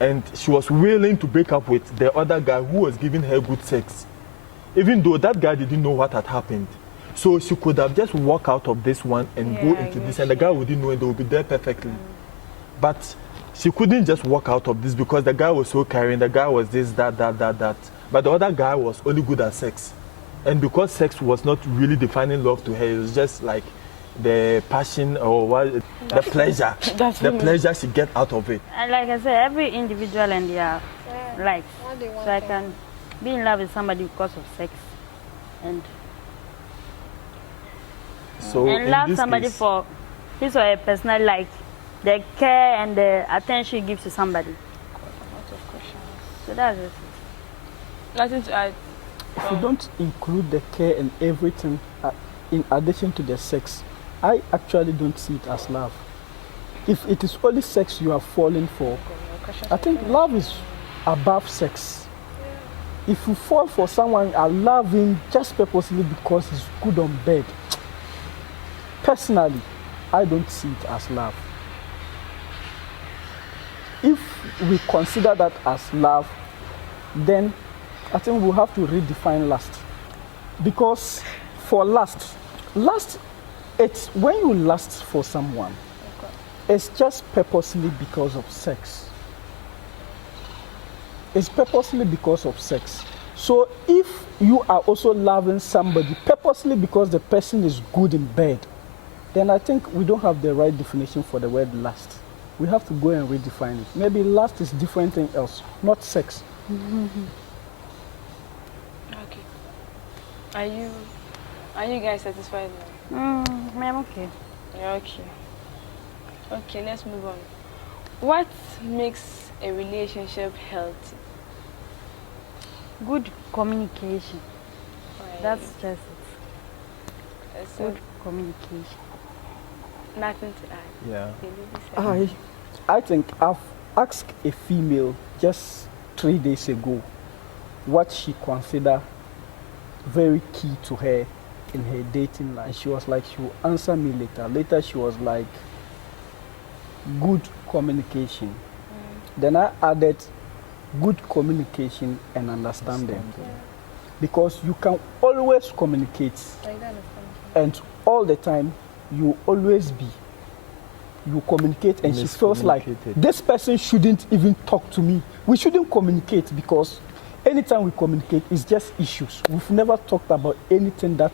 And she was willing to break up with the other guy who was giving her good sex, even though that guy didn't know what had happened. So she could have just walked out of this one and go Yeah, into I this, guess, and the guy wouldn't know, and they would be there perfectly. But she couldn't just walk out of this because the guy was so caring, the guy was this, that. But the other guy was only good at sex. And because sex was not really defining love to her, it was just like the passion or what, the pleasure, the pleasure she get out of it. And like I said, every individual and their likes. So I can be in love with somebody because of sex, and So in love this somebody case, for his or her personal, like the care and the attention he gives to somebody. Lots of questions. So that's it. Nothing to add. If you don't include the care and everything in addition to the sex, I actually don't see it as love. If it is only sex you are falling for, I think love is above sex. If you fall for someone and love him just purposely because he's good on bed, personally, I don't see it as love. If we consider that as love, then I think we'll have to redefine lust. Because for lust, it's when you lust for someone, it's just purposely because of sex. It's purposely because of sex. So if you are also loving somebody purposely because the person is good in bed, then I think we don't have the right definition for the word lust. We have to go and redefine it. Maybe lust is different thing else, not sex. Okay. Are you guys satisfied now? I'm okay. You're okay. Okay, let's move on. What makes a relationship healthy? Good communication. That's just it. So Good communication. nothing to add. yeah. The lady said. I think I've asked a female just 3 days ago what she consider very key to her in her dating life. She was like, she will answer me later. Later, she was like, good communication. Then I added good communication and understanding. Because you can always communicate, and all the time, you always be. You communicate, and she feels like this person shouldn't even talk to me. We shouldn't communicate, because anytime we communicate, it's just issues. We've never talked about anything that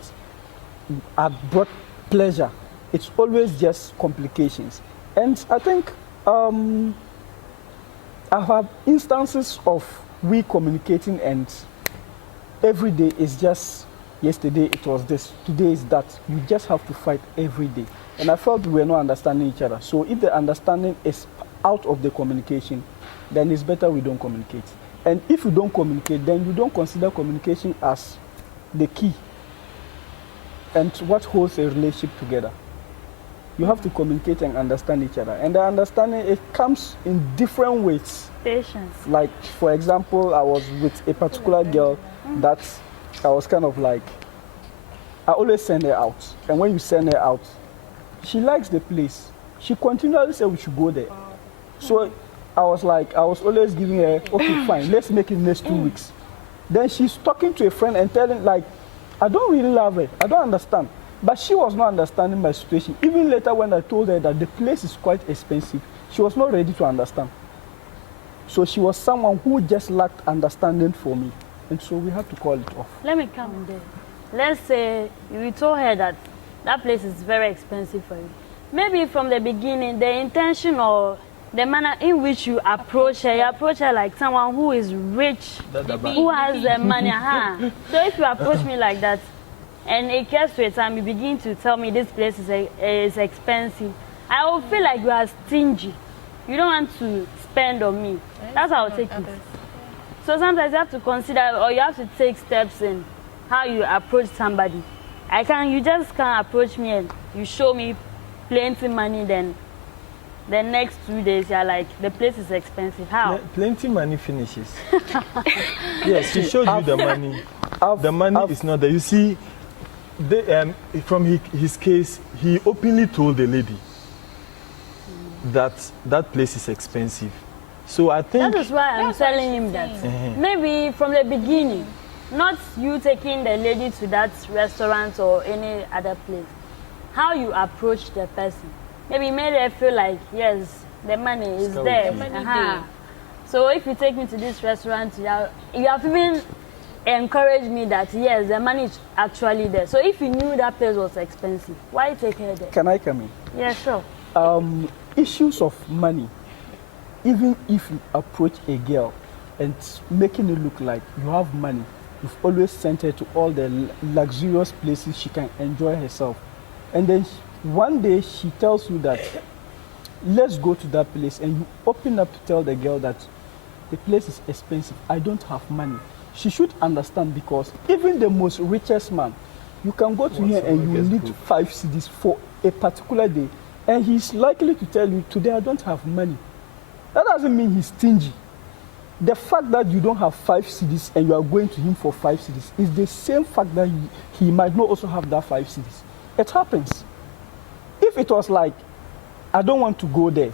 had brought pleasure. It's always just complications. And I think I have instances of we communicating, and every day is just, yesterday it was this, today is that. You just have to fight every day. And I felt we were not understanding each other. So if the understanding is out of the communication, then it's better we don't communicate. And if you don't communicate, then you don't consider communication as the key and what holds a relationship together. You have to communicate and understand each other. And the understanding, it comes in different ways. Patience. Like, for example, I was with a particular girl that I was kind of like, I always send her out. And when you send her out, she likes the place. She continually said we should go there. So I was like, I was always giving her, okay, fine, let's make it next 2 weeks. Then she's talking to a friend and telling, like, I don't really love her. I don't understand. But she was not understanding my situation. Even later when I told her that the place is quite expensive, she was not ready to understand. So she was someone who just lacked understanding for me. And so we had to call it off. Let me come in there. Let's say you told her that that place is very expensive for you. Maybe from the beginning, the intention or the manner in which you approach her like someone who is rich, who has the money. So if you approach me like that, and it gets to a time you begin to tell me this place is expensive, I will feel like you are stingy. You don't want to spend on me. That's how I'll take it. So sometimes you have to consider, or you have to take steps in how you approach somebody. You just can't approach me and you show me plenty money, then the next 2 days you're like, the place is expensive. How? Plenty money finishes. Yes, he showed you the money. The money is not there. You see, from his case, he openly told the lady that that place is expensive. So I think that is why I'm telling him that. Maybe from the beginning, not you taking the lady to that restaurant or any other place. How you approach the person. Maybe made her feel like, yes, the money is there. So if you take me to this restaurant, you have even encouraged me that, yes, the money is actually there. So if you knew that place was expensive, why take her there? Can I come in? Yeah, sure. Issues of money, even if you approach a girl and making it look like you have money, you've always sent her to all the luxurious places she can enjoy herself. And then one day she tells you that, let's go to that place, and you open up to tell the girl that the place is expensive. I don't have money. She should understand, because even the most richest man, you can go to him and you need 5 cedis for a particular day, and he's likely to tell you, today I don't have money. That doesn't mean he's stingy. The fact that you don't have 5 cedis and you are going to him for 5 cedis is the same fact that he might not also have that 5 cedis. It happens. If it was like, I don't want to go there,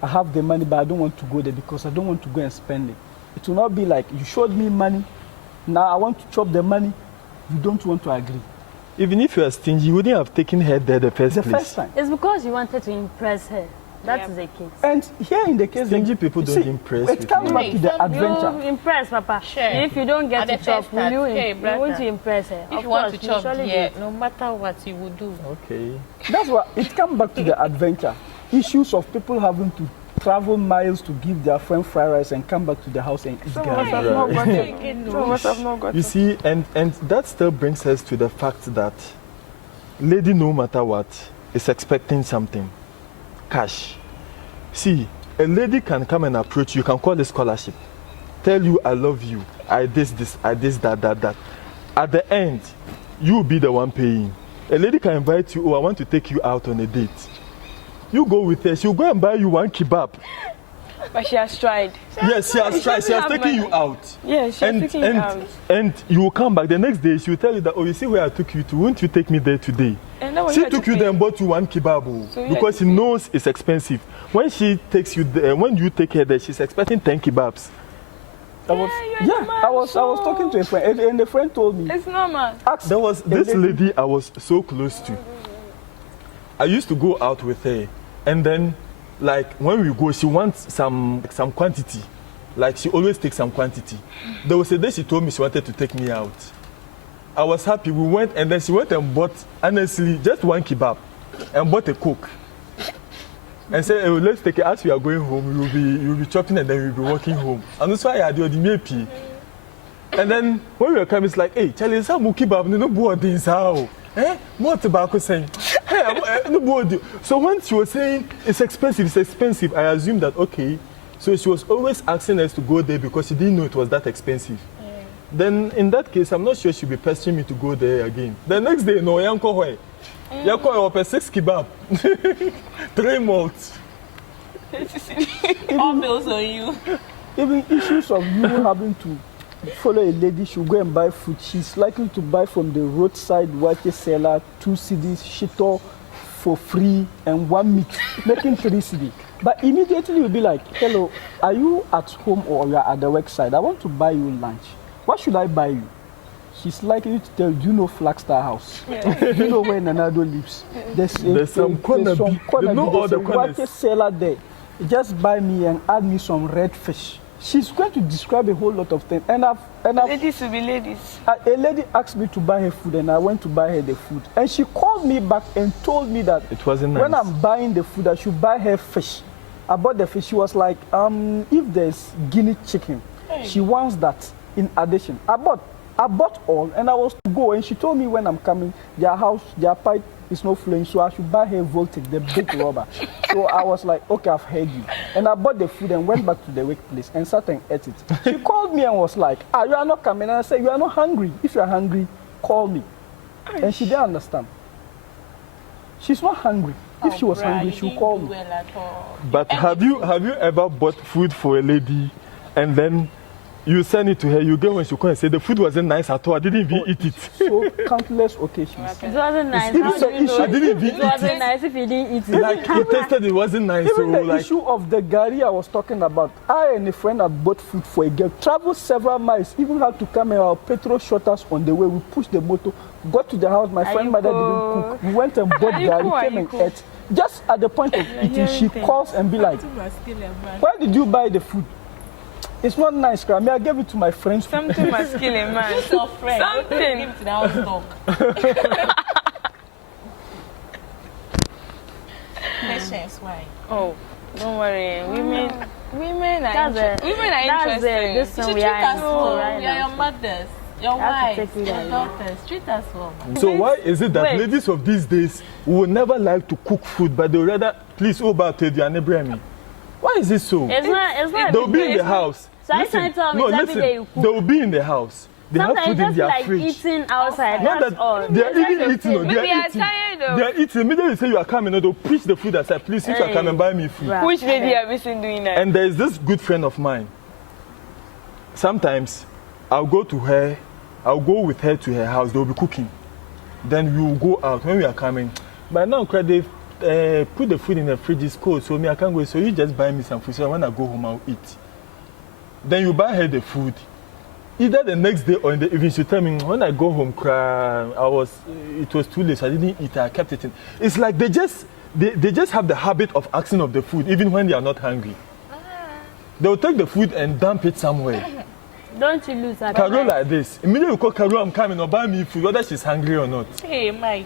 I have the money, but I don't want to go there because I don't want to go and spend it. It will not be like, you showed me money, now I want to chop the money, you don't want to agree. even if you are stingy, you wouldn't have taken her there the first place. Time. It's because you wanted to impress her. That is the case. And here in the case, stingy people don't impress. It comes back to the adventure. You impress, Papa. Sure. If you don't get to chop, will you want to impress her? If you want to chop, yeah, no matter what you will do. Okay. That's why it comes back to the adventure. Issues of people having to travel miles to give their friend fried rice and come back to the house and eat garri. You see, and that still brings us to the fact that lady, no matter what, is expecting something. Cash. See, a lady can come and approach you, can call a scholarship, tell you I love you, I this, that. At the end, you will be the one paying. A lady can invite you, oh, I want to take you out on a date. You go with her, she'll go and buy you one kebab. But she has tried. Yes, she has tried. She has have taken money. you out. Yes, she has taken you out. And you will come back the next day. She will tell you that, oh, you see where I took you to. Won't you take me there today? And then when She had to took you pay. there and bought you one kebab So you because had to she pay. knows it's expensive. When she takes you there, when you take her there, she's expecting 10 kebabs. I was, you're yeah, the I was talking to a friend, and the friend told me, It's normal. ask There was a this lady I was so close to. I used to go out with her, and then, like when we go, she wants some quantity. Like she always takes some quantity. There was a day she told me she wanted to take me out. I was happy. We went, and then she went and bought, honestly, just one kebab, and bought a Coke. And said, oh, let's take it. As we are going home, you'll be chopping, and then we'll be walking home. And that's why I do the meal. And then when we were coming, it's like, hey, Charlie, some kebab, no board this how. Eh? More tobacco saying, hey, no board. So when she was saying it's expensive, I assumed that okay. So she was always asking us to go there because she didn't know it was that expensive. Then in that case, I'm not sure she'll be pestering me to go there again. The next day, no, yanko hoy. Yanko up 6 kebab, 3 malts. All bills on you. even issues of you having to follow a lady, she'll go and buy food. She's likely to buy from the roadside water seller 2 cedis, shito for free, and 1 meat, making 3 cedis. But immediately you'll be like, hello, are you at home or you are at the work side? I want to buy you lunch. What should I buy you? She's likely to tell you, do you know Flagstaff House? Do you know where Nanado lives? There's some corner beef. They know all the corners. water seller there. Just buy me and add me some red fish. She's going to describe a whole lot of things. And I've Ladies will be ladies. a lady asked me to buy her food, and I went to buy her the food. And she called me back and told me that It wasn't nice. when I'm buying the food, I should buy her fish. I bought the fish. She was like, if there's guinea chicken, she wants that in addition. I bought all, and I was to go. And she told me when I'm coming, their pipe is not flowing, so I should buy her Voltic, the big rubber. So I was like, okay, I've heard you. And I bought the food and went back to the workplace and sat and ate it. She called me and was like, you are not coming. And I said, you are not hungry. If you are hungry, call me. And she didn't understand. She's not hungry. If she was hungry, she would call me. Well at all. But have you ever bought food for a lady and then you send it to her, you go when she come and say the food wasn't nice at all, I didn't even eat it. So countless occasions. It wasn't nice. It's How do you know I didn't even it eat it. wasn't nice if you didn't eat it? Like you tasted it wasn't nice. So Even the like issue of the gari I was talking about, I and a friend had bought food for a girl, traveled several miles, even had to come and our petrol shot us on the way. We pushed the motor, got to the house, my friend mother didn't cook. We went and bought gari, came and ate. Just at the point of eating, she calls and be like, why did you buy the food? It's not nice, Grammy. I gave it to my friends. Something must kill a man. It's your friend. Something. Give it to the house dog. Patience, why? Oh, don't worry. Women are That's interesting. this You one should we treat are us in well. school right You're now. your mothers, your have to wives, take it your easy. daughters. Treat us well, man. so why is it that Wait. ladies of these days will never like to cook food, but they rather please over to the Anebrami? Why is it so? It's not. They'll be in the house. So I can't tell me no, it's every listen. day you cook. They'll be in the house. They have Sometimes food in just their like fridge. eating outside. Not That's that all. they are even eating. No, they Maybe are are eating. tired of. They are eating. Immediately you say you are coming, they'll push the food aside. Please, if you are Hey. coming, buy me food. Right. Which lady have you seen doing that? And there is this good friend of mine. Sometimes I'll go with her to her house. They'll be cooking. Then we will go out when we are coming. But now, they put the food in the fridge. It's cold, so me I can't go. So you just buy me some food. So when I go home, I'll eat. Then you buy her the food. Either the next day or in the evening, she tell me when I go home, it was too late. So I didn't eat. I kept it in. It's like they just have the habit of asking of the food, even when they are not hungry. They'll take the food and dump it somewhere. Don't you lose that? Carol like this. Immediately you call Carol, I'm coming, or buy me food, whether she's hungry or not. Hey, Mike.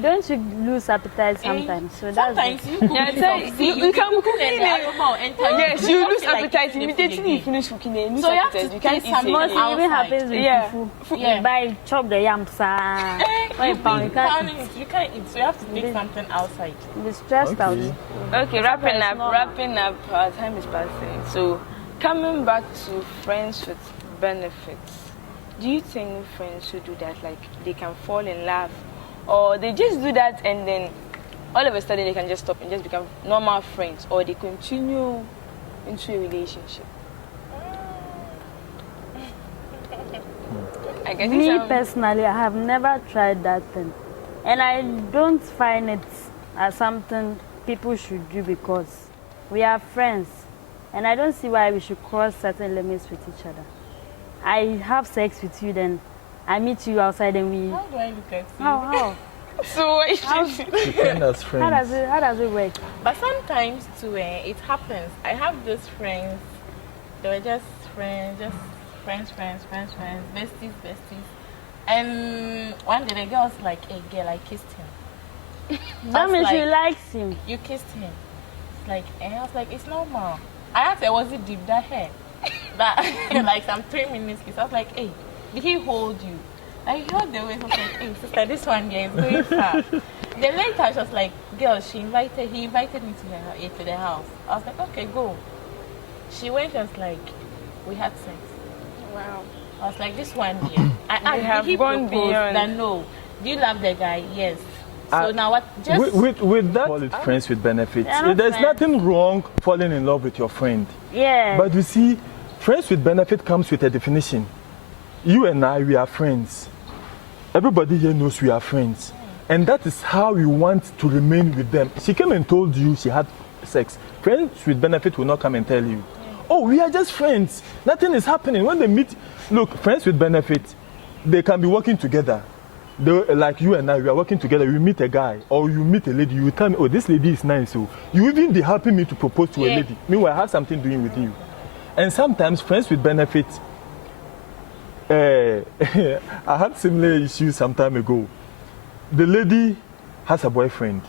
Don't you lose appetite sometimes? So that's Sometimes you cook Yeah, it say, up. you can cook and it. the aroma will enter you. Yes, You you don't lose feel like appetite eating the food immediately you again. finish cooking. You lose So you have appetite. to You can't taste eat some it. most outside. even happens with Yeah. fufu. Yeah. You buy chop the yam sa. When you pound, you can't eat. You can't eat, so you have to take something outside. Be stressed out. Okay. Okay, wrapping up. normal. Our time is passing. So, coming back to friends with benefits, do you think friends who do that, like they can fall in love, or they just do that and then all of a sudden they can just stop and just become normal friends, or they continue into a relationship. I can see Me some- personally, I have never tried that thing. And I don't find it as something people should do because we are friends. And I don't see why we should cross certain limits with each other. I have sex with you, then I meet you outside and we... How do I look at you? How? So what How? Pretend as friends. How does it work? But sometimes too, it happens. I have those friends. They were just friends, besties. And one day the girl was like, "Hey, girl, I kissed him." That means she like- likes him. You kissed him. It's like, and I was like, it's normal. I asked her, was it deep, that hair? That, like some 3 minutes kiss. I was like, hey, did he hold you? I heard the way. I was like, hey, sister, this one here is going far. Then later, she was like, girl, he invited me to the house. I was like, okay, go. She went and was like, we had sex. Wow. I was like, this one here. I asked, have did he gone propose? beyond. That no. Do you love the guy? Yes. So now what? Just With that, call it friends with benefits. They are not There's friends. nothing wrong falling in love with your friend. Yeah. But you see, friends with benefit comes with a definition. You and I, we are friends. Everybody here knows we are friends. And that is how we want to remain with them. She came and told you she had sex. Friends with benefit will not come and tell you, oh, we are just friends. Nothing is happening. When they meet, look, friends with benefit, they can be working together. Like you and I, we are working together. You meet a guy or you meet a lady, you tell me, oh, this lady is nice. So you even be helping me to propose to a Yeah. lady. Meanwhile, I have something doing with you. And sometimes friends with benefit, I had similar issues some time ago. The lady has a boyfriend.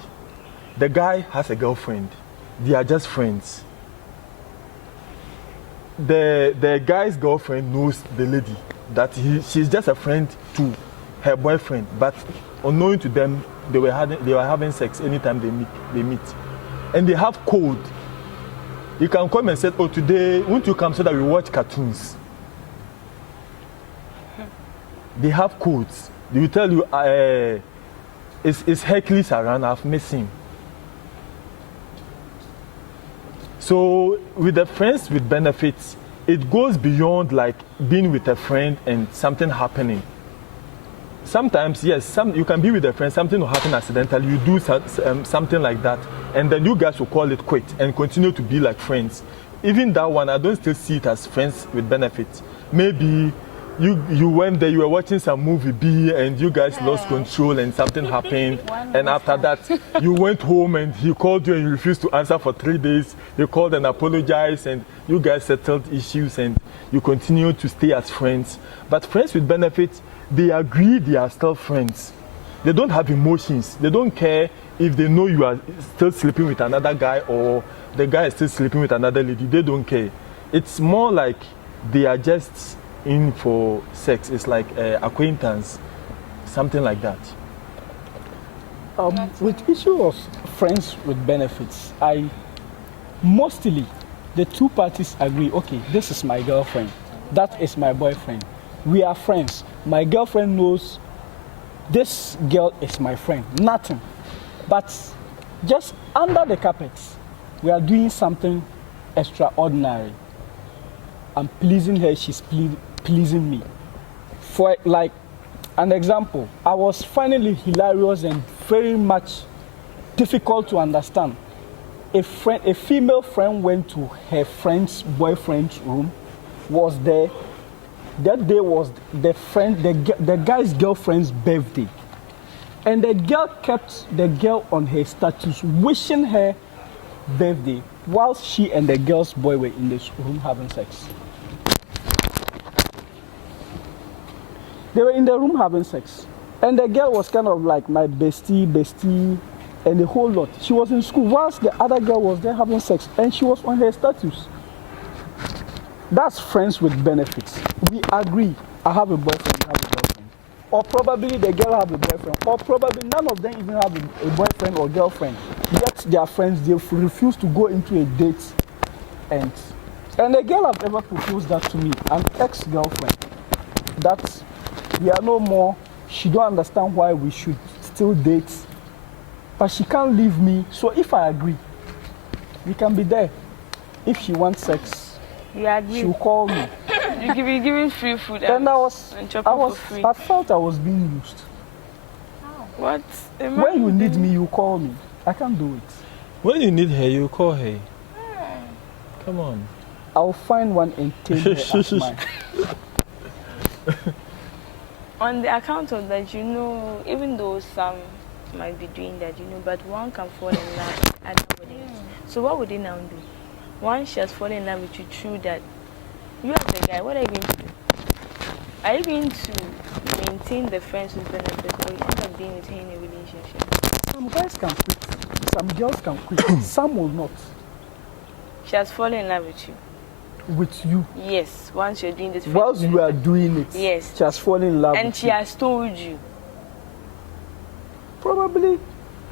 The guy has a girlfriend. They are just friends. The guy's girlfriend knows the lady that she's just a friend to her boyfriend, but unknowing to them, they were having sex anytime they meet, and they have code. You can come and say, oh, today won't you come so that we watch cartoons? They have codes. They will tell you, is Hercules around? I've missed him. So with the friends with benefits, it goes beyond like being with a friend and something happening. Sometimes, yes, you can be with a friend, something will happen accidentally, you do something like that, and then you guys will call it quit and continue to be like friends. Even that one, I don't still see it as friends with benefits. Maybe you went there, you were watching some movie B, and you guys lost control and something happened, and after that, you went home and he called you and you refused to answer for 3 days. You called and apologized, and you guys settled issues and you continue to stay as friends. But friends with benefits, they agree they are still friends. They don't have emotions. They don't care if they know you are still sleeping with another guy or the guy is still sleeping with another lady. They don't care. It's more like they are just in for sex. It's like acquaintance, something like that. With issue of friends with benefits, mostly the two parties agree, okay, this is my girlfriend, that is my boyfriend. We are friends. My girlfriend knows this girl is my friend. Nothing. But just under the carpet, we are doing something extraordinary. I'm pleasing her, she's pleasing me. For like an example, I was finding it hilarious and very much difficult to understand. A female friend went to her friend's boyfriend's room, was there. That day was the guy's girlfriend's birthday. And the girl kept the girl on her status, wishing her birthday, whilst she and the girl's boy were in this room having sex. They were in the room having sex. And the girl was kind of like my bestie, and the whole lot. She was in school, whilst the other girl was there having sex, and she was on her status. That's friends with benefits. We agree, I have a boyfriend, you have a girlfriend. Or probably the girl have a boyfriend, or probably none of them even have a boyfriend or girlfriend. Yet they are friends, they refuse to go into a date. And the girl have ever proposed that to me, an ex-girlfriend, that we are no more, she don't understand why we should still date but she can't leave me. So if I agree, we can be there. If she wants sex, You agree? she'll call me. You give me giving free food Then and chopping for free. I felt I was being used. What? When you need me, you call me. I can't do it. When you need her, you call her. Come on. I'll find one and take her as mine. On the account of that, you know, even though some might be doing that, you know, but one can fall in love with other bodies. So what would they now do? One she has fallen in love with you through that. You as the guy, what are you going to do? Are you going to maintain the friends with benefit, or you end up being with her in a relationship? Some guys can quit. Some girls can quit. Some will not. She has fallen in love with you. With you. Yes, once you're doing this. Whilst you are doing it, Yes. she has fallen in love And with she you. has told you. Probably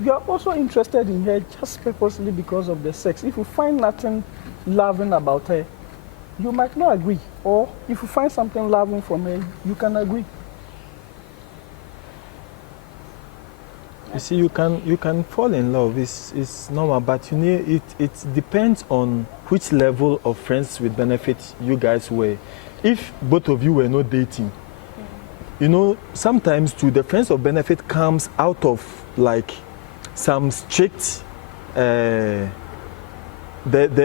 you are also interested in her just purposely because of the sex. If you find nothing loving about her, you might not agree. Or if you find something loving from her, you can agree. You see, you can fall in love. It's normal, but you need it depends on which level of friends with benefits you guys were. If both of you were not dating, you know, sometimes too the friends of benefit comes out of like some strict the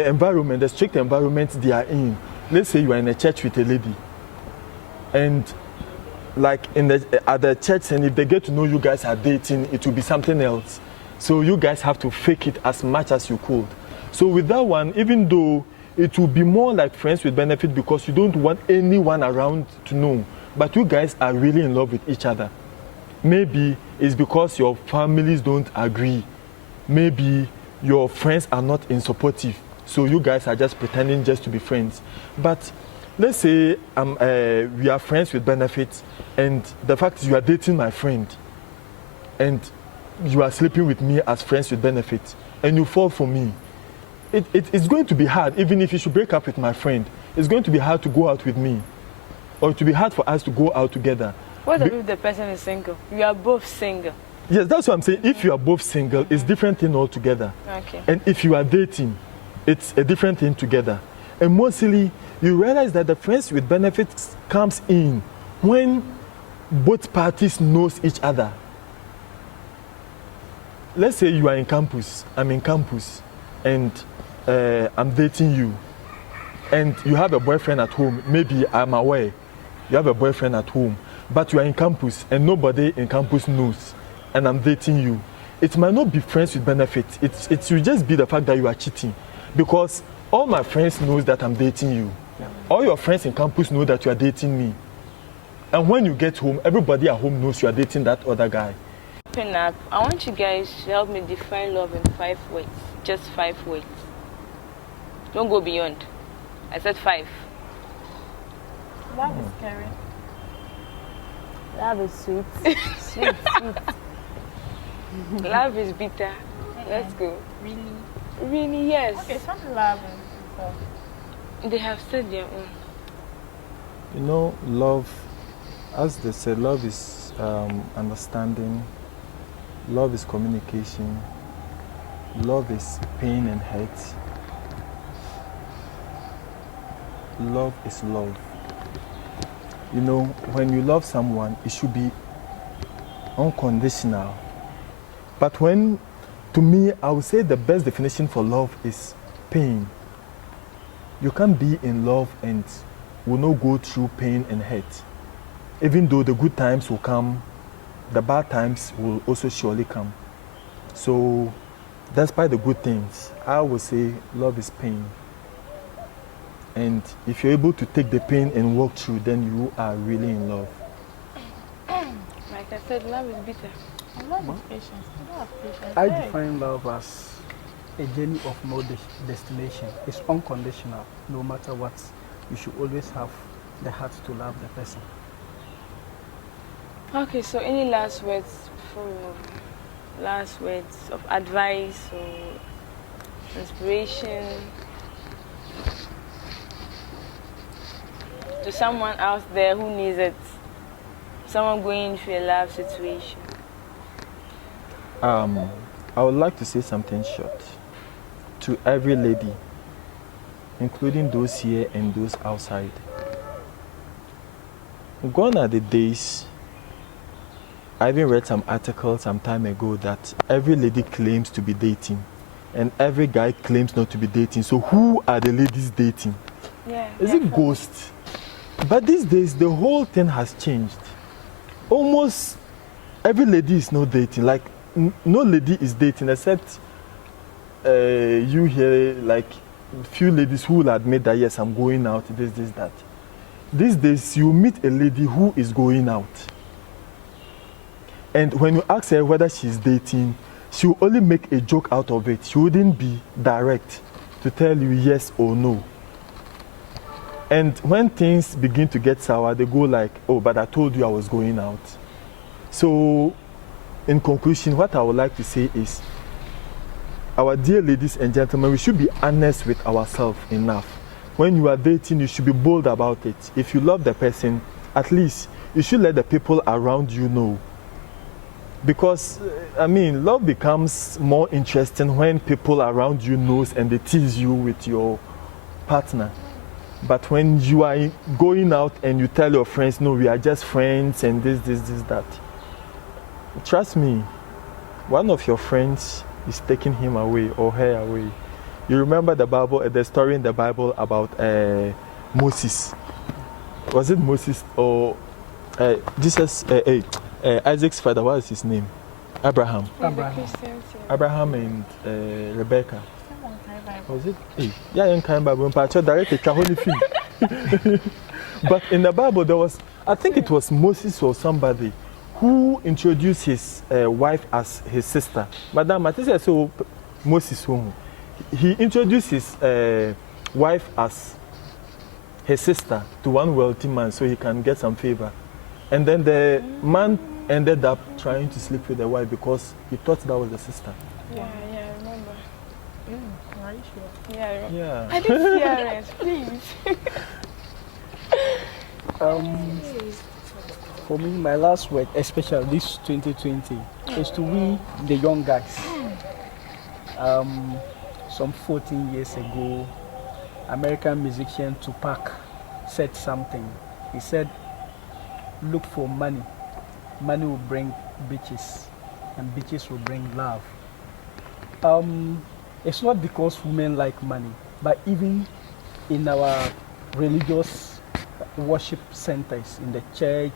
environment, the strict environment they are in. Let's say you are in a church with a lady, and like at the church, and if they get to know you guys are dating, it will be something else. So you guys have to fake it as much as you could. So with that one, even though it will be more like friends with benefit because you don't want anyone around to know, but you guys are really in love with each other. Maybe it's because your families don't agree. Maybe your friends are not in supportive. So you guys are just pretending just to be friends. But let's say we are friends with benefits, and the fact is you are dating my friend, and you are sleeping with me as friends with benefits, and you fall for me. It's going to be hard, even if you should break up with my friend. It's going to be hard to go out with me, or it will be hard for us to go out together. What if the person is single? You are both single. Yes, that's what I'm saying. If you are both single, it's different thing altogether. Okay. And if you are dating, it's a different thing together. And mostly, you realize that the friends with benefits comes in when both parties knows each other. Let's say you are in campus, I'm in campus, and I'm dating you, and you have a boyfriend at home. Maybe I'm aware you have a boyfriend at home, but you are in campus and nobody in campus knows, and I'm dating you. It might not be friends with benefits. It will just be the fact that you are cheating, because all my friends knows that I'm dating you. All your friends in campus know that you are dating me. And when you get home, everybody at home knows you are dating that other guy. Open up. I want you guys to help me define love in 5 words. Just 5 words. Don't go beyond. I said 5. Love is caring. Love is sweet. Sweet, sweet. Love is bitter. Let's go. Really? Really, yes. Okay, some love and stuff. They have said their own. You know, love, as they say, love is understanding, love is communication, love is pain and hurt, love is love. You know, when you love someone, it should be unconditional. But when, to me, I would say the best definition for love is pain. You can't be in love and will not go through pain and hurt. Even though the good times will come, the bad times will also surely come. So, despite the good things, I would say love is pain. And if you're able to take the pain and walk through, then you are really in love. Like I said, love is bitter. And love is patience. You have patience. I Hey. define love as a journey of no destination. It's unconditional. No matter what, you should always have the heart to love the person. Okay, so any last words before we move on? Last words of advice or inspiration to someone out there who needs it? Someone going through a love situation. I would like to say something short to every lady, including those here and those outside. Gone are the days, I even read some articles some time ago that every lady claims to be dating and every guy claims not to be dating. So who are the ladies dating? Yeah. Is it ghosts? But these days, the whole thing has changed. Almost every lady is not dating. Like, no lady is dating except you here, like, few ladies who will admit that, yes, I'm going out, this, that. These days, you meet a lady who is going out. And when you ask her whether she's dating, she will only make a joke out of it. She wouldn't be direct to tell you yes or no. And when things begin to get sour, they go like, oh, but I told you I was going out. So, in conclusion, what I would like to say is, our dear ladies and gentlemen, we should be honest with ourselves enough. When you are dating, you should be bold about it. If you love the person, at least you should let the people around you know. Because, love becomes more interesting when people around you knows and they tease you with your partner. But when you are going out and you tell your friends, no, we are just friends and this, that. Trust me, one of your friends is taking him away or her away. You remember the Bible, the story in the Bible about Moses. Was it Moses or Jesus? Isaac's father, what is his name? Abraham. Abraham and Rebecca. Was it? Yeah, in kind Bible, but in the Bible, there was, I think it was Moses or somebody who introduced his wife as his sister. Madam, I think so. Moses, he introduced his wife as his sister to one wealthy man so he can get some favor. And then the man ended up trying to sleep with the wife because he thought that was the sister. Yeah, I remember. Are you sure? Yeah, I remember. Yeah. I did CRS, please. For me, my last word, especially this 2020, is to we, the young guys. Some 14 years ago, American musician Tupac said something. He said, look for money. Money will bring bitches, and bitches will bring love. It's not because women like money, but even in our religious worship centers, in the church,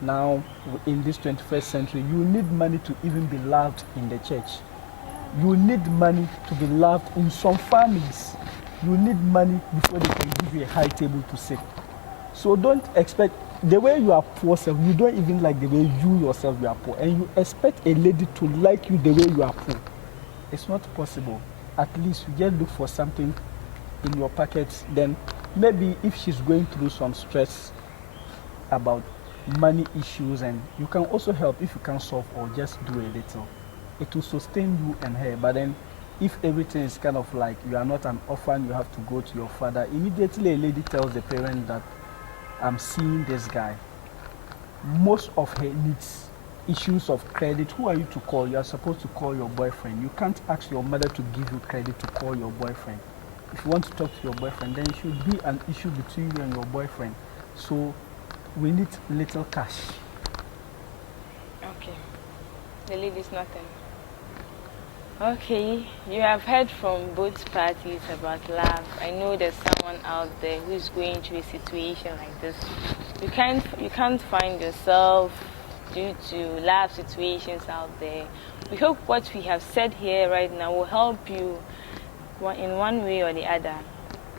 now in this 21st century, you need money to even be loved in the church. You need money to be loved in some families. You need money before they can give you a high table to sit. So don't expect, the way you are poor, you don't even like the way you yourself you are poor. And you expect a lady to like you the way you are poor. It's not possible. At least you just look for something in your pockets. Then maybe if she's going through some stress about money issues, and you can also help if you can solve or just do a little. It will sustain you and her. But then if everything is kind of like you are not an orphan, you have to go to your father, immediately a lady tells the parent that I'm seeing this guy. Most of her needs, issues of credit, who are you to call? You are supposed to call your boyfriend. You can't ask your mother to give you credit to call your boyfriend. If you want to talk to your boyfriend, then it should be an issue between you and your boyfriend. So we need little cash. Okay. The lady's nothing. Okay, you have heard from both parties about love. I know there's someone out there who's going through a situation like this. You can't find yourself due to love situations out there. We hope what we have said here right now will help you in one way or the other.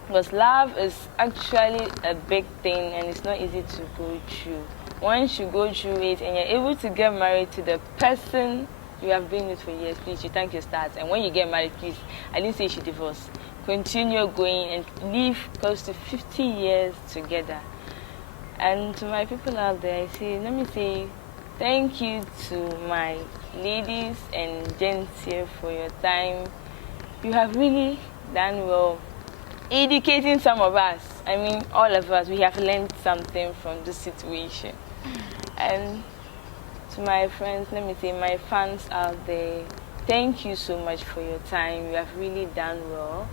Because love is actually a big thing and it's not easy to go through. Once you go through it and you're able to get married to the person you have been with for years, please, you thank your stars. And when you get married, please, I didn't say you should divorce. Continue going and live close to 50 years together. And to my people out there, let me say thank you to my ladies and gents here for your time. You have really done well educating some of us. I mean, all of us, we have learned something from this situation. And to my friends, let me say, my fans out there, thank you so much for your time. You have really done well.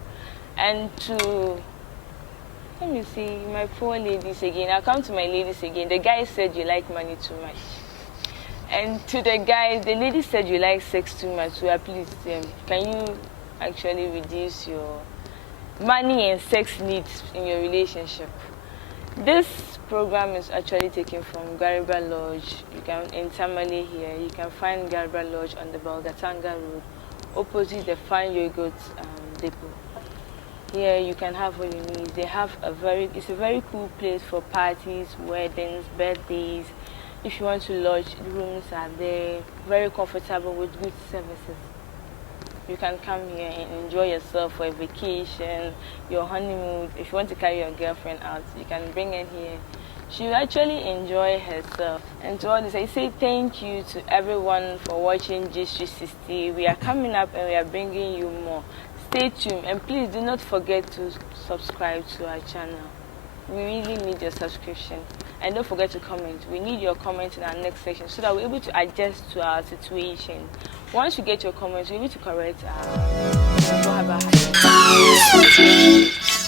And to, let me see, my poor ladies again. I'll come to my ladies again. The guy said you like money too much. And to the guys, the lady said you like sex too much. So please, can you actually reduce your money and sex needs in your relationship? This program is actually taken from Gariba Lodge. You can in Tamale here. You can find Gariba Lodge on the Balgatanga Road, opposite the Fine Yogurt depot. Here you can have all you need. They have it's a very cool place for parties, weddings, birthdays. If you want to lodge, the rooms are there, very comfortable with good services. You can come here and enjoy yourself for a vacation, your honeymoon. If you want to carry your girlfriend out, you can bring her here. She will actually enjoy herself. And to all this, I say thank you to everyone for watching Gist360. We are coming up and we are bringing you more. Stay tuned and please do not forget to subscribe to our channel. We really need your subscription. And don't forget to comment. We need your comments in our next section so that we're able to adjust to our situation. Once we get your comments, we're able to correct whatever happened.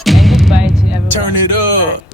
And goodbye to everyone. Turn it up. Bye.